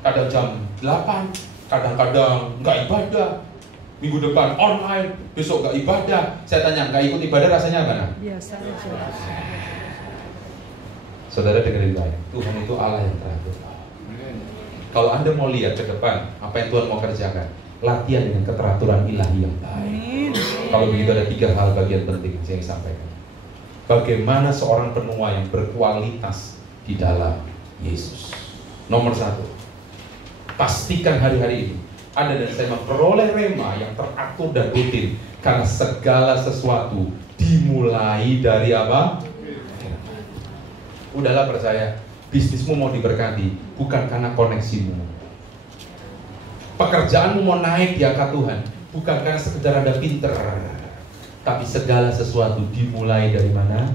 kadang jam 8, kadang-kadang nggak ibadah, minggu depan online, besok nggak ibadah. Saya tanya, nggak ikut ibadah rasanya apa? Biasa aja. Saudara dengerin baik, Tuhan itu Allah yang teratur. Kalau Anda mau lihat ke depan, apa yang Tuhan mau kerjakan, latihan dengan keteraturan ilahi yang baik. Kalau begitu ada 3 hal bagian penting yang saya sampaikan. Bagaimana seorang penuai yang berkualitas di dalam Yesus. Nomor 1, pastikan hari-hari ini Anda dan saya memperoleh rema yang teratur dan rutin, karena segala sesuatu dimulai dari apa? Udahlah percaya, bisnismu mau diberkati bukan karena koneksimu. Pekerjaanmu mau naik di angka Tuhan bukan karena sekedar Anda pinter, tapi segala sesuatu dimulai dari mana?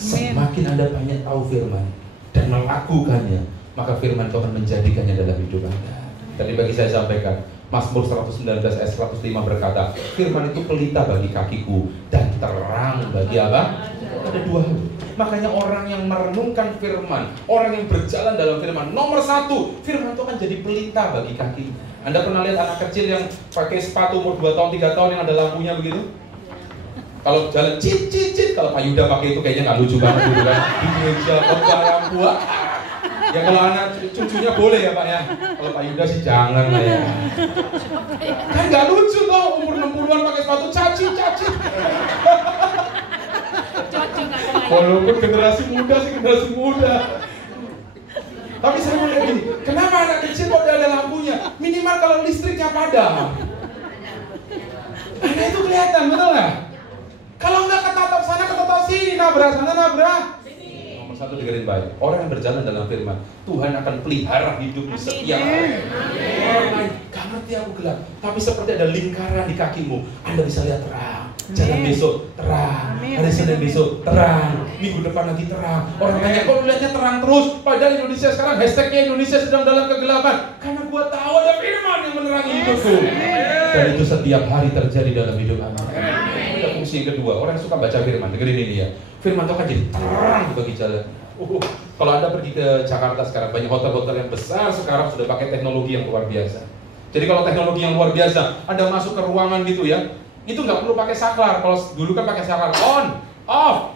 Semakin Anda banyak tahu firman dan melakukannya, maka firman Tuhan menjadikannya dalam hidup Anda. Tadi bagi saya sampaikan, Mazmur 119 ayat 105 berkata, firman itu pelita bagi kakiku dan terang bagi apa? Ada 2 hal. Makanya orang yang merenungkan firman, orang yang berjalan dalam firman, nomor 1, firman itu akan jadi pelita bagi kaki. Anda pernah lihat anak kecil yang pakai sepatu umur 2 tahun, 3 tahun yang ada lampunya begitu? Kalau jalan cit, kalau Pak Yuda pakai itu kayaknya nggak lucu banget gitu kan? Di gereja khotbah lampu. Ya kalau anak cucunya boleh ya Pak ya. Kalau Pak Yuda sih jangan lah ya. Kan nggak lucu toh, umur 60-an pakai sepatu caci. Walaupun generasi muda. Tapi saya mau lihat gini, kenapa anak kecil kok ada lampunya? Minimal kalau listriknya padam. Nah itu kelihatan, betul nggak? Kalau nggak ketatap sana, ketatap sini, nabrak sana, nabrak. Nomor 1 dengerin baik, orang yang berjalan dalam firman, Tuhan akan pelihara hidupmu setiap hari. Orang lain, gak ngerti aku gelap, tapi seperti ada lingkaran di kakimu, Anda bisa lihat terang. Jalan besok terang, hari Senin besok terang, minggu depan lagi terang. Orang banyak kok lihatnya terang terus, padahal Indonesia sekarang hashtagnya Indonesia sedang dalam kegelapan. Karena gua tahu ada firman yang menerangi hidupku. Dan itu setiap hari terjadi dalam hidup Anda. Ada fungsi yang kedua, orang yang suka baca firman, dengerin ini ya. Firman itu akan jadi terang bagi jalan. Kalau Anda pergi ke Jakarta sekarang, banyak hotel-hotel yang besar sekarang sudah pakai teknologi yang luar biasa. Jadi kalau teknologi yang luar biasa, Anda masuk ke ruangan gitu ya, itu nggak perlu pakai saklar. Kalau dulu kan pakai saklar, on, off.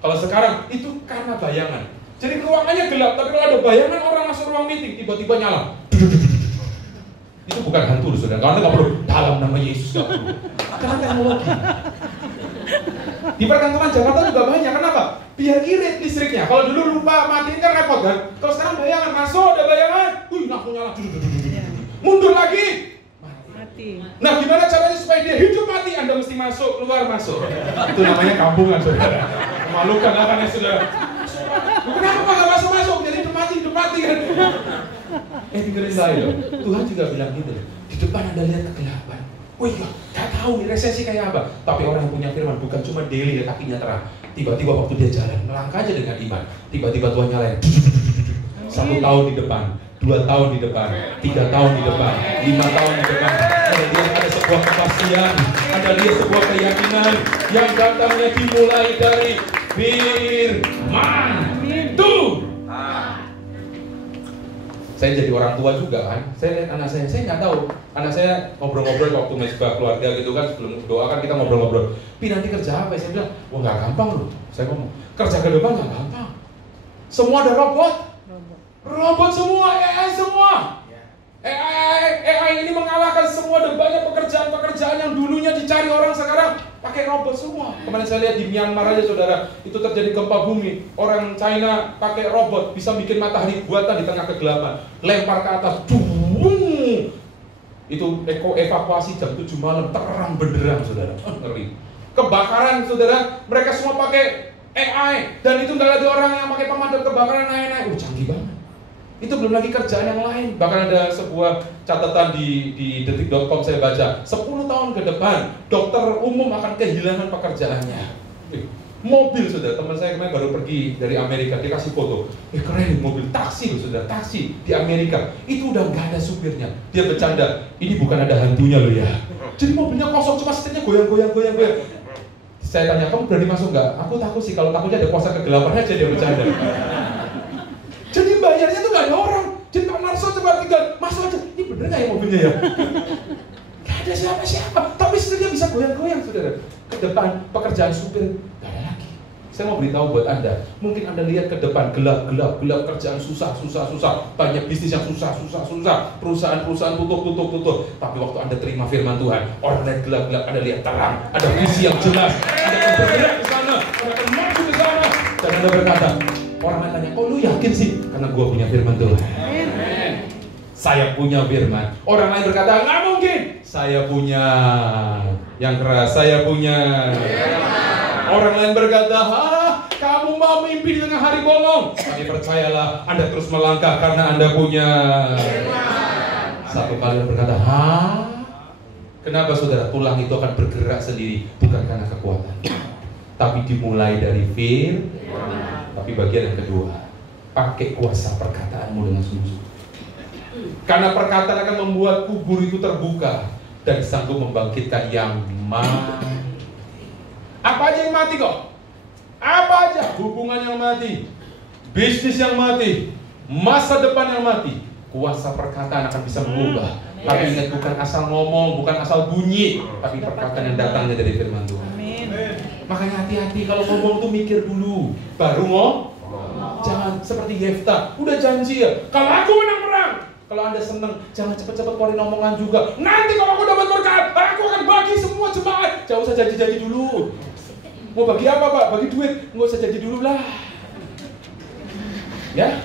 Kalau sekarang itu karena bayangan. Jadi ruangannya gelap, tapi kalau ada bayangan orang masuk ruang meeting, tiba-tiba nyala. Itu bukan hantu, saudara. Kalau Anda nggak perlu dalam nama Yesus, nggak perlu. Karena teknologi. Di perkantoran Jakarta juga banyak. Kenapa? Biar irit listriknya. Kalau dulu lupa matiin kan repot kan. Kalau sekarang bayangan masuk, ada bayangan, lampu nyala. Mundur lagi. Mati. Nah, gimana caranya supaya dia hidup mati? Anda mesti masuk, keluar masuk. Itu namanya kampungan, saudara. Memalukan lah kan ya, saudara. Kenapa Pak nggak masuk? Jadi hidup mati. mati kan. Dengerin saya loh. Tuhan juga bilang gitu. Di depan Anda lihat kegelapan. Oh iya, gak tahu nih resesi kayak apa. Tapi orang yang punya firman bukan cuma daily kakinya terang. Tiba-tiba waktu dia jalan, melangkah aja dengan iman. Tiba-tiba Tuhan nyalain. 1 tahun di depan, 2 tahun di depan, 3 tahun di depan, 5 tahun di depan. Ada sebuah kepastian, ada lihat sebuah keyakinan yang datangnya dimulai dari firman Tuhan. Saya jadi orang tua juga kan, saya lihat anak saya nggak tahu, anak saya ngobrol-ngobrol waktu mesbah keluarga gitu kan, sebelum doa kan kita ngobrol-ngobrol, Pi nanti kerja apa? Saya bilang, wah nggak gampang loh, saya ngomong, kerja ke depan nggak gampang, semua ada robot semua, AI semua, AI ini mengalahkan semua, dan banyak pekerjaan yang dulunya dicari orang sekarang pakai robot semua. Kemarin saya lihat di Myanmar aja saudara, itu terjadi gempa bumi. Orang China pakai robot bisa bikin matahari buatan di tengah kegelapan, lempar ke atas, itu evakuasi jam 7 malam, terang benderang saudara, ngeri. Kebakaran saudara, mereka semua pakai AI, dan itu nggak ada orang yang pakai pemadam kebakaran naik-naik, canggih banget. Itu belum lagi kerjaan yang lain. Bahkan ada sebuah catatan di detik.com saya baca, 10 tahun ke depan dokter umum akan kehilangan pekerjaannya. Mobil saudara, teman saya kemarin baru pergi dari Amerika, dia kasih foto, keren mobil taksi loh saudara, taksi di Amerika itu udah nggak ada supirnya. Dia bercanda, ini bukan ada hantunya loh ya, jadi mobilnya kosong, cuma setirnya goyang. Saya tanya, kamu berani masuk nggak? Aku takut sih, kalau takutnya ada kuasa kegelapan aja, dia bercanda. Jadi bayarnya tuh gak ada orang. Jadi Pak Narso coba tinggal masuk aja. Ini bener gak ya mobilnya ya? Gak ada siapa-siapa. Tapi setirnya bisa goyang-goyang saudara. Ke depan pekerjaan supir gak ada lagi. Saya mau beritahu buat Anda, mungkin Anda lihat ke depan gelap, kerjaan susah. Banyak bisnis yang susah. Perusahaan tutup. Tapi waktu Anda terima firman Tuhan, orang lihat gelap, Anda lihat terang. Ada visi yang jelas. Anda akan bergerak ke sana, Anda akan maju ke sana. Dan Anda berkata, orang lain tanya, kok lu yakin sih? Karena gua punya firman Tuhan. Saya punya firman. Orang lain berkata, nggak mungkin. Saya punya. Yang keras, saya punya. Orang lain berkata, kamu mau mimpi dengan hari bolong. Tapi percayalah, Anda terus melangkah karena Anda punya. Satu kali berkata, kenapa saudara? Tulang itu akan bergerak sendiri, bukan karena kekuatan, tapi dimulai dari firman. Tapi bagian yang kedua, pakai kuasa perkataanmu dengan sungguh-sungguh. Karena perkataan akan membuat kubur itu terbuka dan sanggup membangkitkan yang mati. Apa aja yang mati kok? Apa aja? Hubungan yang mati, bisnis yang mati, masa depan yang mati. Kuasa perkataan akan bisa mengubah. Tapi ingat, bukan asal ngomong, bukan asal bunyi, tapi perkataan yang datangnya dari firman Tuhan. Makanya hati-hati kalau ngomong tuh mikir dulu, baru ngomong. Jangan seperti Yefta, udah janji ya, kalau aku menang perang. Kalau Anda senang, jangan cepat-cepat keluarin omongan juga. Nanti kalau aku dapat berkat, aku akan bagi semua jemaat. Jangan usah janji-janji dulu. Mau bagi apa Pak? Bagi duit? Nggak usah janji dulu lah. Ya,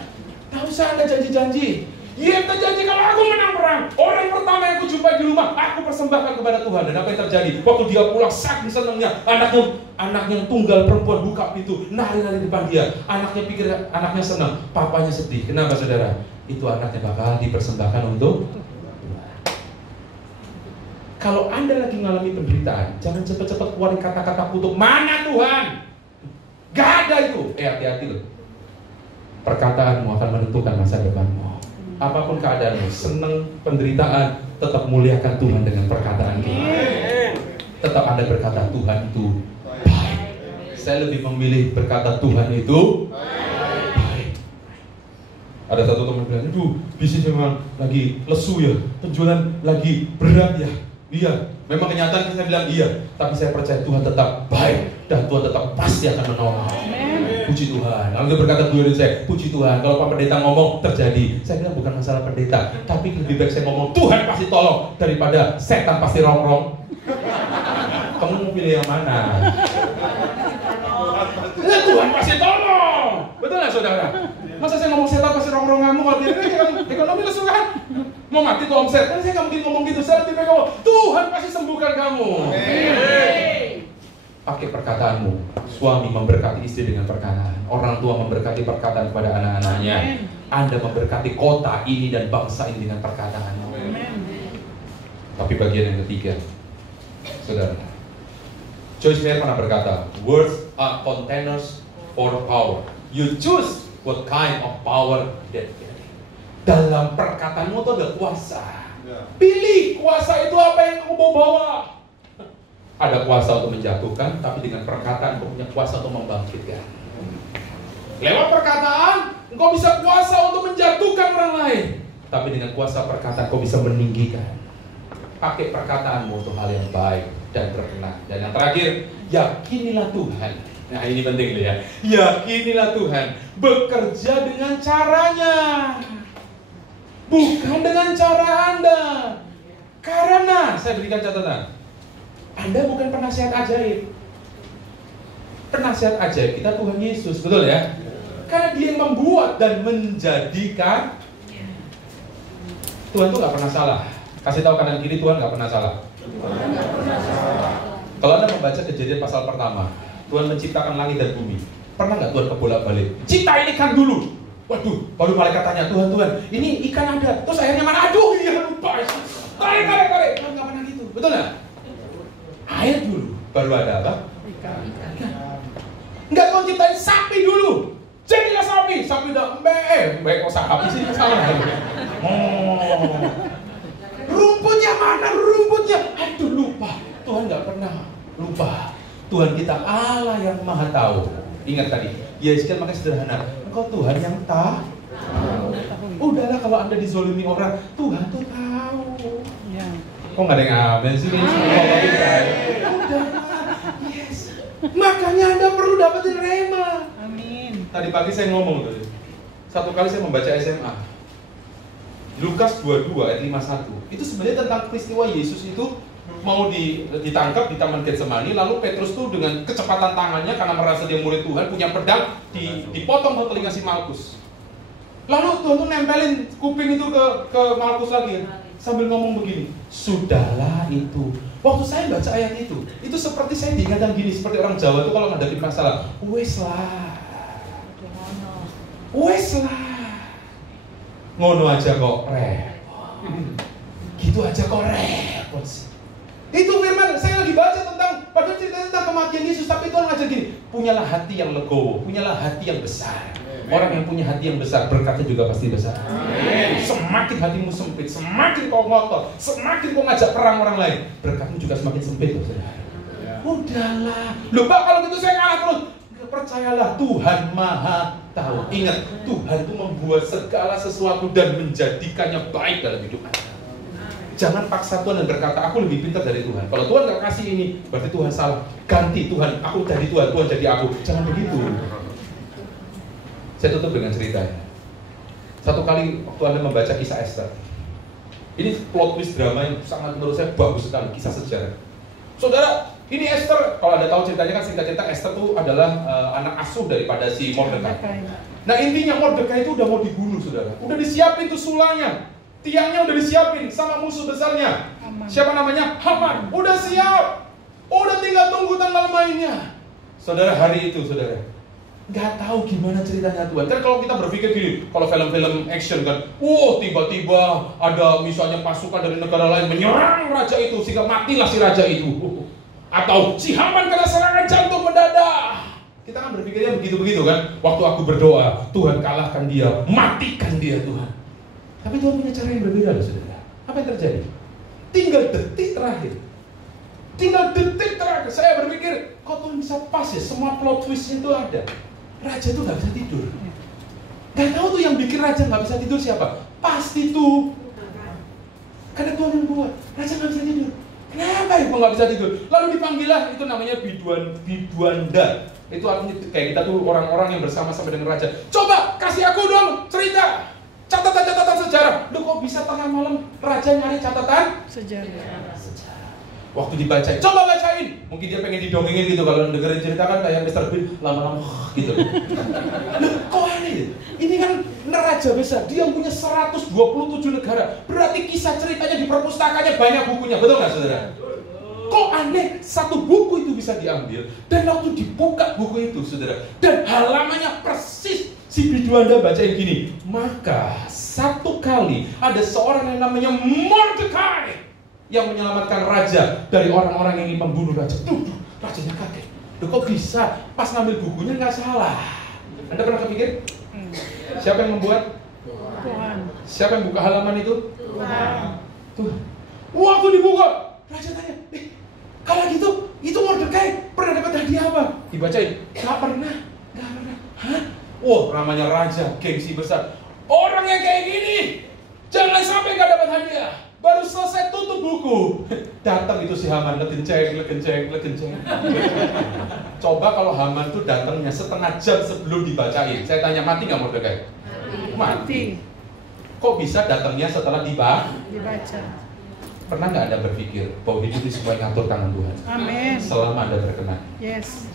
tak usah Anda janji-janji. Yefta janji kalau aku menang perang, orang pertama yang aku jumpai di rumah, aku persembahkan kepada Tuhan. Dan apa yang terjadi? Waktu dia pulang, saking senangnya, anaknya yang tunggal perempuan buka pintu, nari-nari depan dia. Anaknya pikir anaknya senang, papanya sedih. Kenapa saudara? Itu anaknya bakal dipersembahkan untuk Tuhan. Kalau Anda lagi mengalami penderitaan, jangan cepat-cepat keluarin kata-kata kutuk. Mana Tuhan? Gak ada itu. Hati-hati loh. Perkataanmu akan menentukan masa depanmu. Apapun keadaanmu, senang penderitaan, tetap muliakan Tuhan dengan perkataan kita. Tetap Anda berkata Tuhan itu baik. Saya lebih memilih berkata Tuhan itu baik. Ada satu teman bilang, aduh, bisnis memang lagi lesu ya, penjualan lagi berat ya. Iya, memang kenyataan saya bilang iya, tapi saya percaya Tuhan tetap baik dan Tuhan tetap pasti akan menolong. Puji Tuhan. Lalu dia berkata kepada saya, puji Tuhan. Kalau Pak Pendeta ngomong terjadi. Saya bilang bukan masalah pendeta, tapi lebih baik saya ngomong Tuhan pasti tolong daripada setan pasti rongrong. Kamu mau pilih yang mana? Tuhan pasti tolong. Betul nggak saudara? Masa saya ngomong setan pasti rongrong kamu? Kalau dia ekonomi lesu kan? Mau mati tuh omset? Kan saya nggak mungkin ngomong gitu. Saya lebih baik ngomong Tuhan pasti sembuhkan kamu. Pakai perkataanmu. Suami memberkati istri dengan perkataan. Orang tua memberkati perkataan kepada anak-anaknya. Anda memberkati kota ini dan bangsa ini dengan perkataan. Tapi bagian yang ketiga, saudara, Joyce Meyer pernah berkata, words are containers for power. You choose what kind of power that you have. Dalam perkataanmu itu ada kuasa. Pilih kuasa itu apa yang kamu mau bawa. Ada kuasa untuk menjatuhkan, tapi dengan perkataan engkau punya kuasa untuk membangkitkan. Lewat perkataan, engkau bisa kuasa untuk menjatuhkan orang lain. Tapi dengan kuasa perkataan, engkau bisa meninggikan. Pakai perkataanmu untuk hal yang baik dan berkenan. Dan yang terakhir, yakinilah Tuhan. Nah ini penting loh ya. Yakinilah Tuhan bekerja dengan caranya, bukan dengan cara Anda. Karena saya berikan catatan, Anda bukan penasihat ajaib. Penasihat ajaib kita Tuhan Yesus, betul ya? Karena Dia yang membuat dan menjadikan. Tuhan itu nggak pernah salah. Kasih tahu kanan kiri, Tuhan nggak pernah salah. Kalau Anda membaca Kejadian pasal pertama, Tuhan menciptakan langit dan bumi. Pernah nggak Tuhan kebolak-balik? Ciptain ikan dulu. Waduh, baru malaikat tanya, Tuhan, ini ikan ada. Terus akhirnya mana? Aduh, iya lupa. Tarik. Tuhan nggak pernah gitu, betul nggak? Air dulu, baru ada apa? Ikan. Enggak, Tuhan ciptain sapi dulu. Jadilah sapi udah mbek kok sapi sih salah. Rumputnya mana? Aduh lupa. Tuhan nggak pernah lupa. Tuhan kita Allah yang maha tahu. Ingat tadi, Yeskiel makanya sederhana. Engkau Tuhan yang tahu. Udahlah kalau Anda dizolimi orang, Tuhan tuh tahu. Ya. Kok nggak ada yang amin sih? Udah, yes. Makanya Anda perlu dapetin rema. Amin. Tadi pagi saya ngomong tuh. Satu kali saya membaca SMA. Lukas 22 ayat 51. Itu sebenarnya tentang peristiwa Yesus itu mau ditangkap di Taman Getsemani, lalu Petrus tuh dengan kecepatan tangannya karena merasa dia murid Tuhan punya pedang, dipotong ke telinga si Malkus. Lalu Tuhan tuh nempelin kuping itu ke Malkus lagi sambil ngomong begini, sudahlah itu. Waktu saya baca ayat itu seperti saya diingatkan gini, seperti orang Jawa tuh kalau menghadapi masalah, wes lah, ngono aja kok repot, gitu aja kok repot sih. Itu firman, saya lagi baca padahal cerita tentang kematian Yesus, tapi Tuhan ngajak gini, punyalah hati yang legowo, punyalah hati yang besar. Orang yang punya hati yang besar, berkatnya juga pasti besar. Semakin hatimu sempit, semakin kau ngotot, semakin kau ngajak perang orang lain, berkatmu juga semakin sempit loh, saudara. Udahlah, lupa kalau gitu saya kalah terus. Percayalah, Tuhan maha tahu. Ingat, Tuhan itu membuat segala sesuatu dan menjadikannya baik dalam hidup Anda. Jangan paksa Tuhan dan berkata, aku lebih pintar dari Tuhan. Kalau Tuhan gak kasih ini, berarti Tuhan salah. Ganti Tuhan, aku jadi Tuhan, Tuhan jadi aku. Jangan begitu. Saya tutup dengan ceritanya. Satu kali waktu Anda membaca kisah Esther, ini plot twist drama yang sangat menurut saya bagus sekali, kisah sejarah. Saudara, ini Esther, kalau Anda tahu ceritanya kan singkat cerita, Esther itu adalah anak asuh daripada si Mordekai. Nah intinya Mordekai itu udah mau dibunuh, saudara. Udah disiapin tuh sulanya, tiangnya udah disiapin sama musuh besarnya. Siapa namanya? Haman. Udah siap, udah tinggal tunggu tanggal mainnya. Saudara, hari itu saudara, nggak tahu gimana ceritanya Tuhan. Kan kalau kita berpikir gini, kalau film-film action kan, tiba-tiba ada misalnya pasukan dari negara lain menyerang raja itu sehingga matilah si raja itu. Atau si Haman kena serangan jantung mendadak. Kita kan berpikirnya begitu-begitu kan. Waktu aku berdoa, Tuhan kalahkan dia, matikan dia Tuhan. Tapi Tuhan punya cara yang berbeda loh saudara. Apa yang terjadi? Tinggal detik terakhir, saya berpikir, kok Tuhan bisa pas ya, semua plot twist itu ada. Raja itu gak bisa tidur. Gak tahu tuh yang bikin raja gak bisa tidur siapa? Pasti tuh karena Tuhan yang buat, raja gak bisa tidur. Kenapa ya kok gak bisa tidur? Lalu dipanggillah, itu namanya biduanda. Itu artinya kayak kita tuh orang-orang yang bersama-sama dengan raja. Coba kasih aku dong cerita, catatan sejarah. Loh kok bisa tengah malam raja nyari catatan sejarah? Waktu dibaca, coba bacain. Mungkin dia pengen didongengin gitu. Kalau dengerin cerita kan kayak Mr. Bean, lama-lama gitu. Loh, kok aneh? Ini kan raja besar, dia punya 127 negara. Berarti kisah ceritanya di perpustakaannya banyak bukunya, betul nggak saudara? Kok aneh, satu buku itu bisa diambil, dan waktu dibuka buku itu, saudara, dan halamannya persis si bidu Anda baca yang gini. Maka satu kali ada seorang yang namanya Mordekai yang menyelamatkan raja dari orang-orang yang ingin membunuh raja. Rajanya kaget. Loh, kok bisa? Pas ngambil bukunya nggak salah. Anda pernah kepikir? Siapa yang membuat? Tuhan. Siapa yang buka halaman itu? Tuhan. Tuhan. Waktu dibuka, raja tanya, kalau gitu, itu Mordekai pernah dapat hadiah apa? Dibacain, nggak pernah. Hah? Wah, namanya raja, gengsi besar. Orang yang kayak gini, jangan sampai nggak dapat hadiah. Baru selesai tutup buku, datang itu si Haman, legenceng. Coba kalau Haman tuh datangnya setengah jam sebelum dibacain. Saya tanya, mati nggak Mordekai? Mati. Kok bisa datangnya setelah dibaca? Pernah nggak Anda berpikir bahwa hidup ini semua ngatur tangan Tuhan? Amin. Selama Anda berkenan. Yes.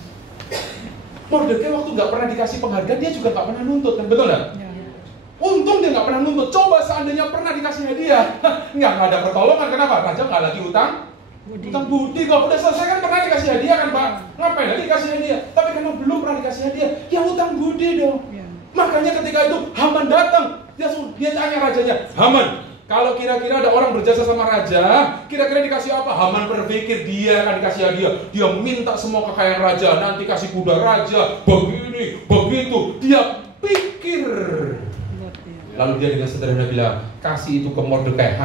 Mordekai waktu nggak pernah dikasih penghargaan, dia juga nggak pernah nuntut, kan betul nggak? Ya. Untung dia nggak pernah nuntut. Coba seandainya pernah dikasih hadiah, nggak ada pertolongan. Kenapa? Raja nggak lagi utang budi. Kalau udah selesai kan pernah dikasih hadiah kan Pak? Ngapain lagi dikasih hadiah? Tapi karena belum pernah dikasih hadiah, ya utang budi dong. Ya. Makanya ketika itu Haman datang, dia tanya rajanya, Haman, kalau kira-kira ada orang berjasa sama raja, kira-kira dikasih apa? Haman berpikir dia akan dikasih hadiah. Dia minta semua kekayaan raja, nanti kasih kuda raja, begini, begitu. Dia pikir. Lalu dia dengan sederhana bilang, kasih itu ke Mordekai.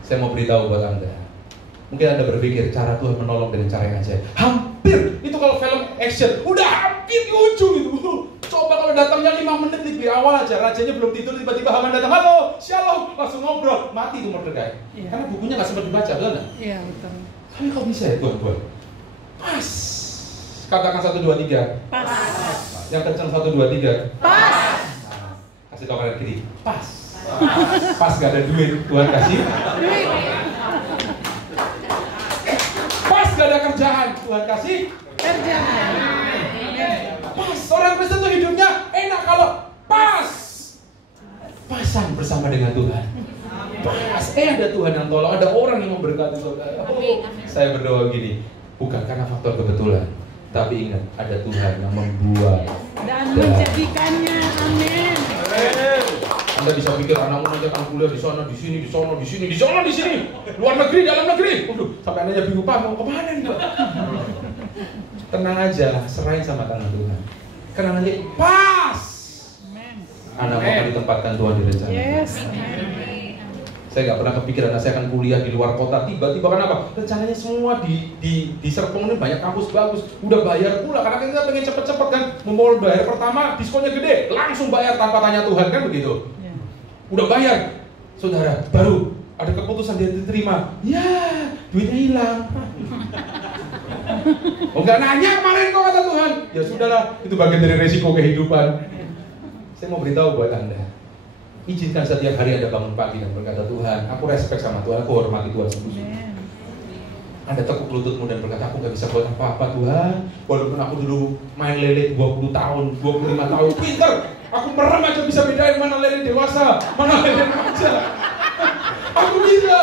Saya mau beritahu buat Anda. Mungkin Anda berpikir cara Tuhan menolong dengan cara yang ajaib. Hampir, itu kalau film action, udah hampir di ujung itu. Coba kalau datangnya 5 menit di awal aja, rajanya belum tidur, tiba-tiba Haman datang, halo, shalom, langsung ngobrol, mati itu Mordekai. Iya. Karena bukunya nggak sempat dibaca, betul nggak? Iya, betul. Tapi kok bisa ya Tuhan? Pas. Katakan 1, 2, 3. Pas. Yang kencang 1, 2, 3. Pas. Kasih tau kanan kiri. Pas. Pas gak ada duit, Tuhan kasih. Pas gak ada kerjaan, Tuhan kasih Kerjaan. pas. Orang Kristen tuh hidupnya enak kalau pas. Pasan bersama dengan Tuhan. Pas. Ada Tuhan yang tolong, ada orang yang memberkati saudara. Saya berdoa gini, bukan karena faktor kebetulan, tapi ingat ada Tuhan yang membuat Dan menjadikannya. Amin. Anda bisa pikir anakmu nanti akan kuliah di sana, di sini, di sana, di sini, di sana, di sini, luar negeri, dalam negeri. Sampai Anda bingung, Pak, mau kemana nih Pak? Tenang aja, serahin sama tangan Tuhan. Karena nanti pas anak akan ditempatkan Tuhan di rencana. Yes. Saya nggak pernah kepikiran anak saya akan kuliah di luar kota. Tiba-tiba kenapa? Rencananya semua di Serpong ini banyak kampus bagus. Udah bayar pula karena kita pengen cepet-cepet kan. Mau bayar pertama diskonnya gede, langsung bayar tanpa tanya Tuhan kan begitu. Udah bayar, saudara, baru ada keputusan dia diterima. Ya, duitnya hilang. Oh nggak nanya kemarin kok kata Tuhan. Ya sudahlah, itu bagian dari resiko kehidupan. Saya mau beritahu buat Anda, izinkan setiap hari Anda bangun pagi dan berkata, Tuhan, aku respect sama Tuhan, aku hormati Tuhan sungguh-sungguh. Anda tekuk lututmu dan berkata, aku gak bisa buat apa-apa Tuhan. Walaupun aku dulu main lele 20 tahun, 25 tahun, pinter. Aku merem aja bisa bedain mana lele dewasa, mana lele remaja. Aku bisa.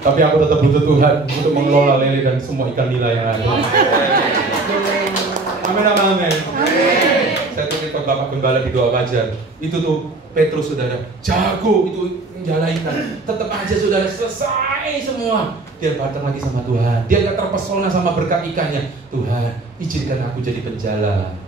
Tapi aku tetap butuh Tuhan untuk mengelola lele dan semua ikan nila yang ada. Amin, amin. Saya titip ke Bapak Gembala di doa fajar. Itu tuh Petrus saudara, jago itu menjalaikan. Tetap aja saudara selesai semua. Dia datang lagi sama Tuhan. Dia gak terpesona sama berkat ikannya. Tuhan, izinkan aku jadi penjala.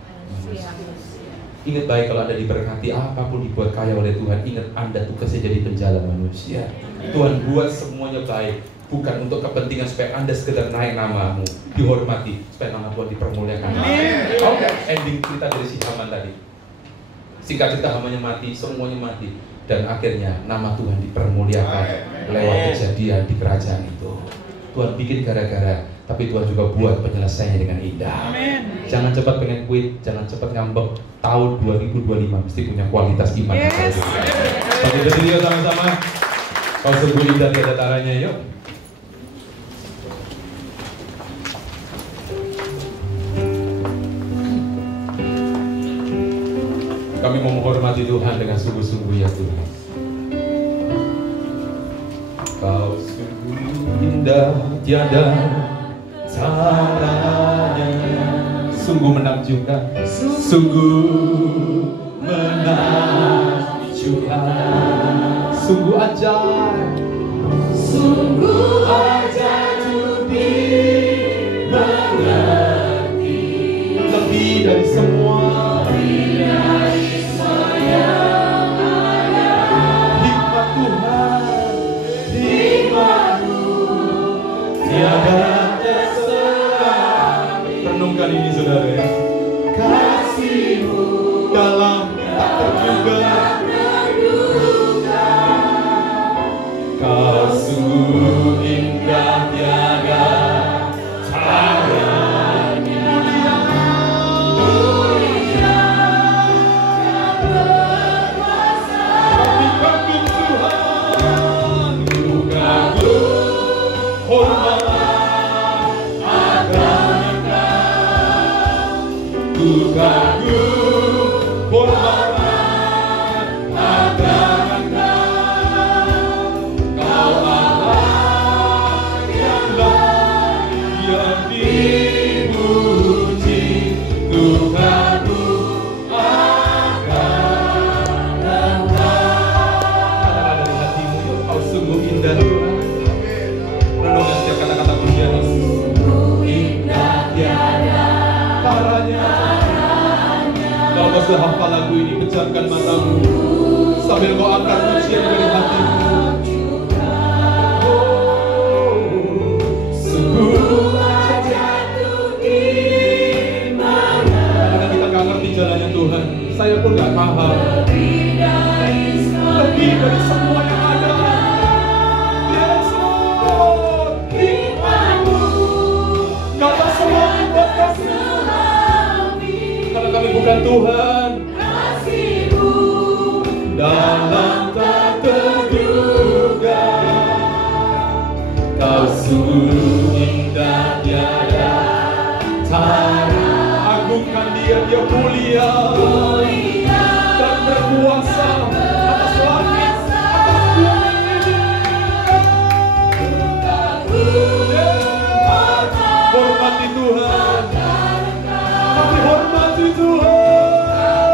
Ingat baik kalau Anda diberkati apapun dibuat kaya oleh Tuhan. Ingat Anda tugasnya jadi penjala manusia. Tuhan buat semuanya baik. Bukan untuk kepentingan supaya Anda sekedar naik namamu, dihormati, supaya nama Tuhan dipermuliakan. Oke, ending cerita dari si Haman tadi. Singkat cerita, Hamannya mati, semuanya mati, dan akhirnya nama Tuhan dipermuliakan lewat kejadian di kerajaan itu. Tuhan bikin gara-gara, tapi Tuhan juga buat penyelesaiannya dengan indah. Jangan cepat pengen quit, jangan cepat ngambek. Tahun 2025 mesti punya kualitas iman. Yes. Tapi berdiri sama-sama. Kalau sungguh indah tiada taranya, yuk. Kami mau menghormati Tuhan dengan sungguh-sungguh ya Tuhan. indah tiada caranya. Sungguh menakjubkan, sungguh menakjubkan, sungguh ajaib, sungguh ajaib dimengerti, lebih dari semua yang ada. Hikmat Tuhan, hikmat-Mu tiada terselami. Renungkan ini saudara ya. Kasih-Mu dalam tak terduga. Kau sungguh indah tiada caranya. Mulia dan berkuasa. Kami kagum Tuhan, ku kagum hormat akan Engkau, ku kagum hormat akan Engkau. Kau Allah yang layak yang dipuji, Tuhanku akan Engkau. Katakan dari hatimu, Kau sungguh indah Tuhan. Renungkan setiap kata-kata pujian. Sungguh indah tiada caranya. Kalau kau sudah hafal lagu ini, pejamkan matamu sambil kau angkat pujian dari hatimu. Sungguh ajaib dimana. Karena kita gak ngerti jalannya Tuhan, saya pun gak paham. Lebih dari semua yang ada. Yes Lord, hikmat-Mu kata selami buat kami. Karena kami bukan Tuhan. Kasih-Mu dalam tak terduga. Kau sungguh indah tiada tara. Agungkan Dia, Dia mulia dan berkuasa atas langit, atas bumi ini. Hormati Tuhan, kami hormati Tuhan.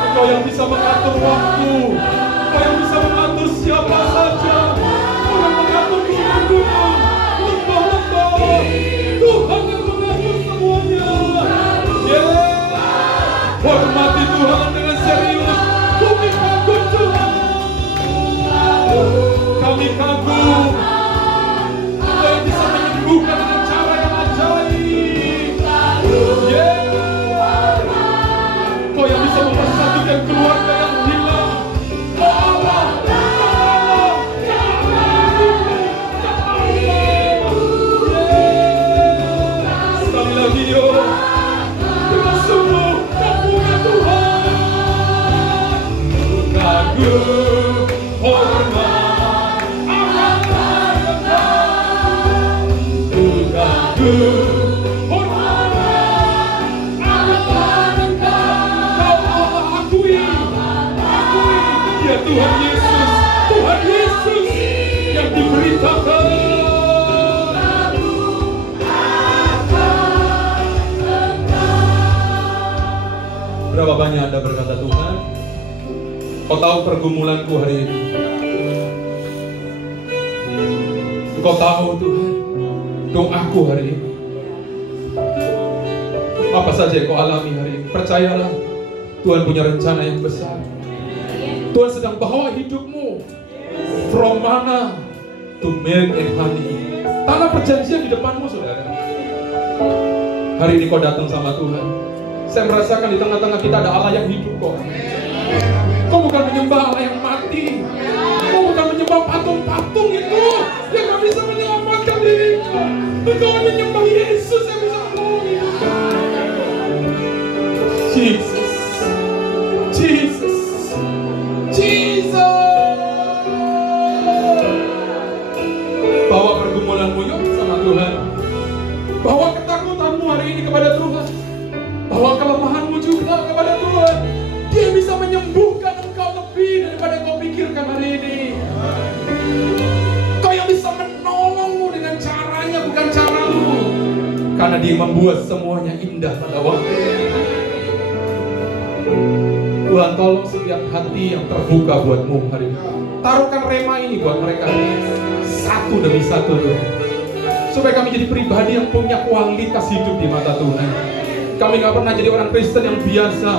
Engkau yang bisa mengatur waktu, Engkau yang bisa mengatur siapa saja. Tuhan mengatur gunung-gunung, lembah-lembah. Tuhan yang mengatur semuanya. Hormati Tuhan dengan serius. Kami kagum Tuhan. Kami kagum. Engkau yang bisa menyembuhkan dengan cara yang ajaib. Engkau yang bisa mempersatukan keluarga yang hilang. Allah. Sekali lagi yo, dengan sungguh kamunya Tuhan. Kagum hormat akan Engkau. Kagum hormat akan Engkau. Kau Allah akui ya Tuhan Yesus, Tuhan Yesus yang diberitakan. Berapa banyak Anda berkata, Tuhan, Kau tahu pergumulanku hari ini. Kau tahu Tuhan doaku hari ini. Apa saja yang kau alami hari ini, percayalah Tuhan punya rencana yang besar. Tuhan sedang bawa hidupmu from mana to milk and honey. Tanah perjanjian di depanmu, saudara. Hari ini kau datang sama Tuhan. Saya merasakan di tengah-tengah kita ada Allah yang hidup kok. Kau bukan menyembah Allah yang mati. Kau bukan menyembah patung-patung itu yang gak bisa menyelamatkan dirimu. Engkau menyembah Yesus yang bisa menolong hidupmu. Jesus, Jesus, Jesus. Bawa pergumulanmu yuk sama Tuhan. Bawa ketakutanmu hari ini kepada Tuhan. Bawa kelemahanmu juga kepada Tuhan. Dia bisa menyembuhkan engkau lebih daripada yang kau pikirkan hari ini. karena Dia membuat semuanya indah pada waktu. Tuhan, tolong setiap hati yang terbuka buat-Mu hari ini. Taruhkan rema ini buat mereka satu demi satu, Tuhan, supaya kami jadi pribadi yang punya kualitas hidup di mata Tuhan. Kami gak pernah jadi orang Kristen yang biasa.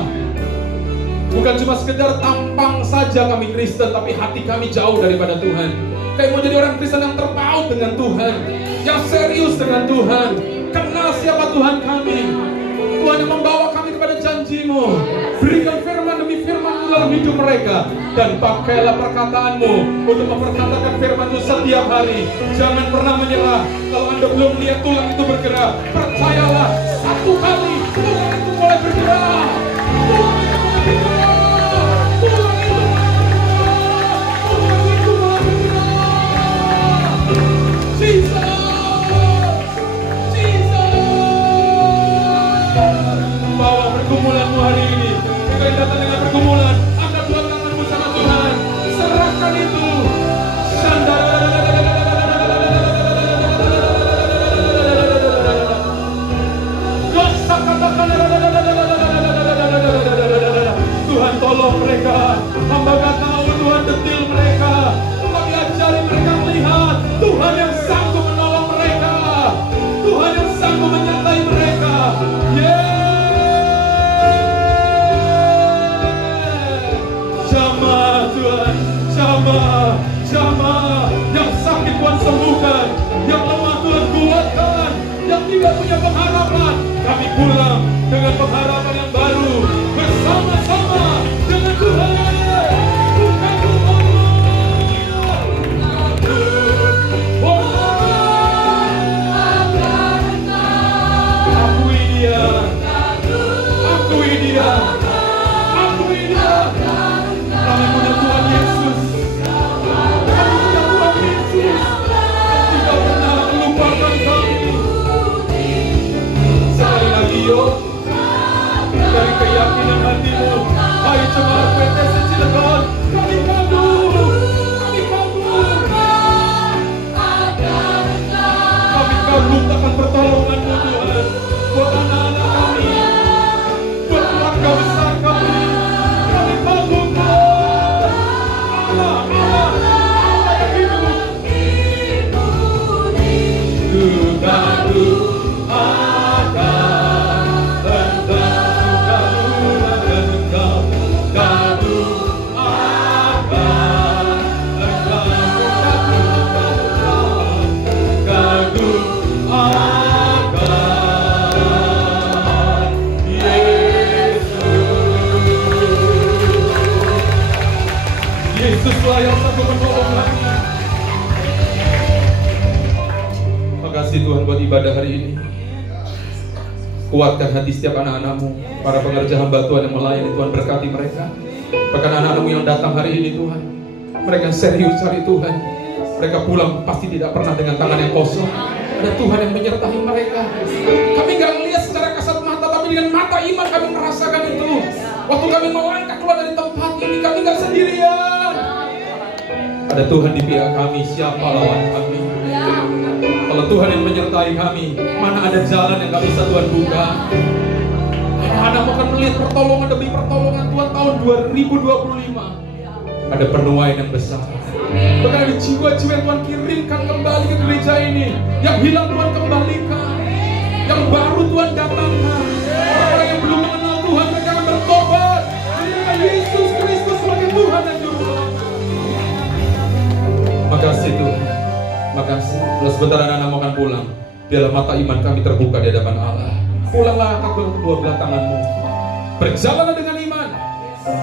Bukan cuma sekedar tampang saja kami Kristen, tapi hati kami jauh daripada Tuhan. Kami mau jadi orang Kristen yang terpaut dengan Tuhan, yang serius dengan Tuhan, kenal siapa Tuhan kami. Tuhan yang membawa kami kepada janji-Mu. Berikan firman demi firman dalam hidup mereka, dan pakailah perkataan-Mu untuk memperkatakan firman-Mu setiap hari. Jangan pernah menyerah. Kalau Anda belum lihat tulang itu bergerak, percayalah, satu kali tulang itu mulai bergerak. Tulang itu mulai bergerak. Tulang itu mulai bergerak. Tulang itu mulai bergerak. Jesus, Jesus. Bawa pergumulanmu hari ini. Jika Anda datang dengan pergumulan, angkat dua tanganmu sama Tuhan. Serahkan itu. Tuhan, tolong mereka. Hamba gak tahu Tuhan detil mereka, tapi ajari mereka melihat Tuhan yang sanggup menolong mereka, Tuhan yang sanggup menyertai mereka. Jamah Tuhan, jamah yang sakit Tuhan sembuhkan, yang lemah Tuhan kuatkan, yang tidak punya pengharapan kami pulang dengan pengharapan yang baru, bersama-sama dengan Tuhan. Akui Dia, akui Dia, akui Dia. Kami punya Tuhan Yesus, kami punya Tuhan Yesus yang tidak pernah melupakan kami. Sekali lagi yuk, dari keyakinan hatimu, hai jemaat PTC Cilegon, kami kagum, kami kagum akan pertolongan-Mu Tuhan, buat anak-anak kami, buat keluarga besar kami kagum Tuhan. Allah yang hidup. Yesuslah yang sanggup menolong kami. Makasih Tuhan buat ibadah hari ini. Kuatkan hati setiap anak-anak-Mu, para pengerja hamba Tuhan yang melayani. Tuhan berkati mereka. Bahkan anak-anak-Mu yang datang hari ini Tuhan, mereka serius cari Tuhan. Mereka pulang pasti tidak pernah dengan tangan yang kosong. Ada Tuhan yang menyertai mereka. Kami gak melihat secara kasat mata, tapi dengan mata iman kami merasakan itu. Waktu kami melangkah keluar dari tempat ini, kami gak sendirian. Ada Tuhan di pihak kami, siapa lawan kami? Kalau Tuhan yang menyertai kami, mana ada jalan yang gak bisa Tuhan buka? Anak-anak akan melihat pertolongan demi pertolongan Tuhan tahun 2025. Ada penuaian yang besar. Bahkan ada jiwa-jiwa yang Tuhan kirimkan kembali ke gereja ini. Yang hilang Tuhan kembalikan, yang baru Tuhan datangkan. Orang yang belum mengenal Tuhan, mereka akan bertobat, menerima Yesus Kristus sebagai Tuhan dan Juru Selamat. Makasih Tuhan, makasih. Kalau sebentar anak-anak akan pulang, dalam mata iman kami terbuka di hadapan Allah. Pulanglah, angkat kedua belah tanganmu. Berjalanlah dengan iman.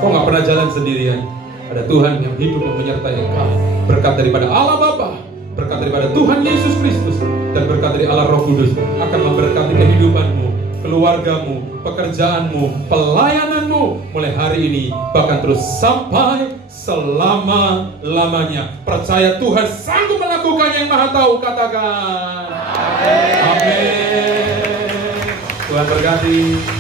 Kau gak pernah jalan sendirian. Ada Tuhan yang hidup yang menyertai engkau. Berkat daripada Allah Bapa, berkat daripada Tuhan Yesus Kristus, dan berkat dari Allah Roh Kudus akan memberkati kehidupanmu, keluargamu, pekerjaanmu, pelayananmu mulai hari ini, bahkan terus sampai selama-lamanya. Percaya Tuhan sanggup melakukan yang Maha Tahu. Katakan amin. Tuhan berkati.